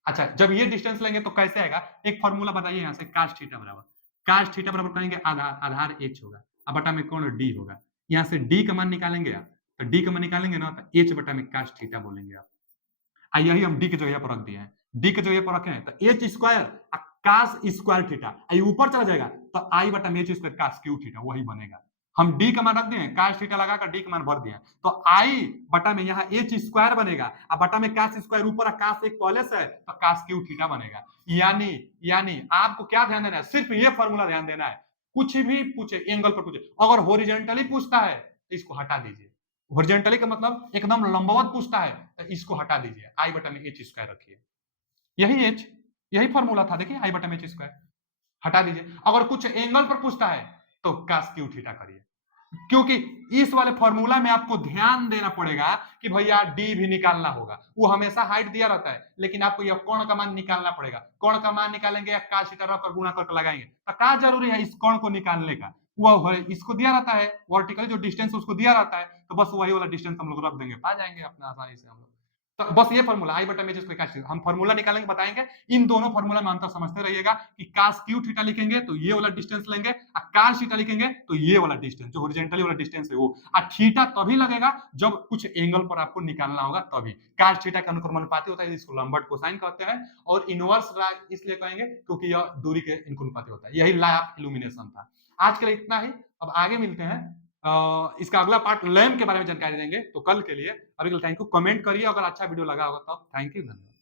अच्छा जब ये डिस्टेंस लेंगे तो कैसे आएगा, एक फॉर्मूला बताइए यहाँ से, कास थीटा बराबर, कास थीटा बराबर करेंगे आधार, आधार एच होगा, अब बटा में कौन डी होगा, यहाँ से डी का मान निकालेंगे आप, तो डी का मान निकालेंगे ना तो एच बटा में कास थीटा बोलेंगे आप। यही हम डी के जगह पर रख दिए हैं, डी के जगह पर रखे हैं तो H square cos square theta, ऊपर चला जाएगा तो आई बटा में H square cos cube theta वही बनेगा। हम डी का मान रख दिए, कास थीटा लगाकर डी का मान भर दिए, तो आई बटा में यहाँ एच स्क्वायर बनेगा, अब बटा में कास स्क्वायर ऊपर कास एक पहले से है तो कास क्यू थीटा बनेगा। यानी यानी आपको क्या ध्यान देना है, सिर्फ ये फॉर्मूला ध्यान देना है, कुछ भी पूछे एंगल पर पूछे, अगर हॉरिजॉन्टली पूछता है तो इसको हटा दीजिए, हॉरिजॉन्टली का मतलब एकदम लंबवत पूछता है तो इसको हटा दीजिए, आई बटा में एच स्क्वायर रखिए, यही एच, यही फॉर्मूला था, देखिए आई बटा में एच स्क्वायर हटा दीजिए। अगर कुछ एंगल पर पूछता है तो कास क्यू थीटा करिए, क्योंकि इस वाले फॉर्मूला में आपको ध्यान देना पड़ेगा कि भैया डी भी निकालना होगा, वो हमेशा हाइट दिया रहता है, लेकिन आपको यह कोण का मान निकालना पड़ेगा, कोण का मान निकालेंगे या कास थीटा रखकर गुणा करके लगाएंगे, तो क्या जरूरी है इस कोण को निकालने का, वो इसको दिया रहता है, वर्टिकल जो डिस्टेंस उसको दिया रहता है, तो बस वही वाला डिस्टेंस हम लोग रख देंगे, पा जाएंगे अपना आसानी से हम लोग। तो बस ये फॉर्मूला आई बटा में एच स्क्वायर, हम फॉर्मूला निकालेंगे बताएंगे, इन दोनों फॉर्मूला में अंतर समझते रहिएगा कि कास क्यू थीटा लिखेंगे तो ये वाला डिस्टेंस लेंगे, और कास थीटा लिखेंगे तो ये वाला डिस्टेंस, जो हॉरिजॉन्टली वाला डिस्टेंस है वो, और थीटा तभी लगेगा जब कुछ एंगल पर आपको निकालना होगा तभी। कास थीटा का अनुक्रमानुपाती होता है, इसको लंबवत कोसाइन कहते हैं, और इनवर्स इसलिए कहेंगे क्योंकि यह दूरी के अनुक्रमानुपाती होता है। यही लॉ ऑफ इल्यूमिनेशन था। आज के लिए इतना ही, अब आगे मिलते हैं, इसका अगला पार्ट लैम्प के बारे में जानकारी देंगे, तो कल के लिए अभी के लिए थैंक यू, कमेंट करिए अगर अच्छा वीडियो लगा होगा तब, थैंक यू, धन्यवाद।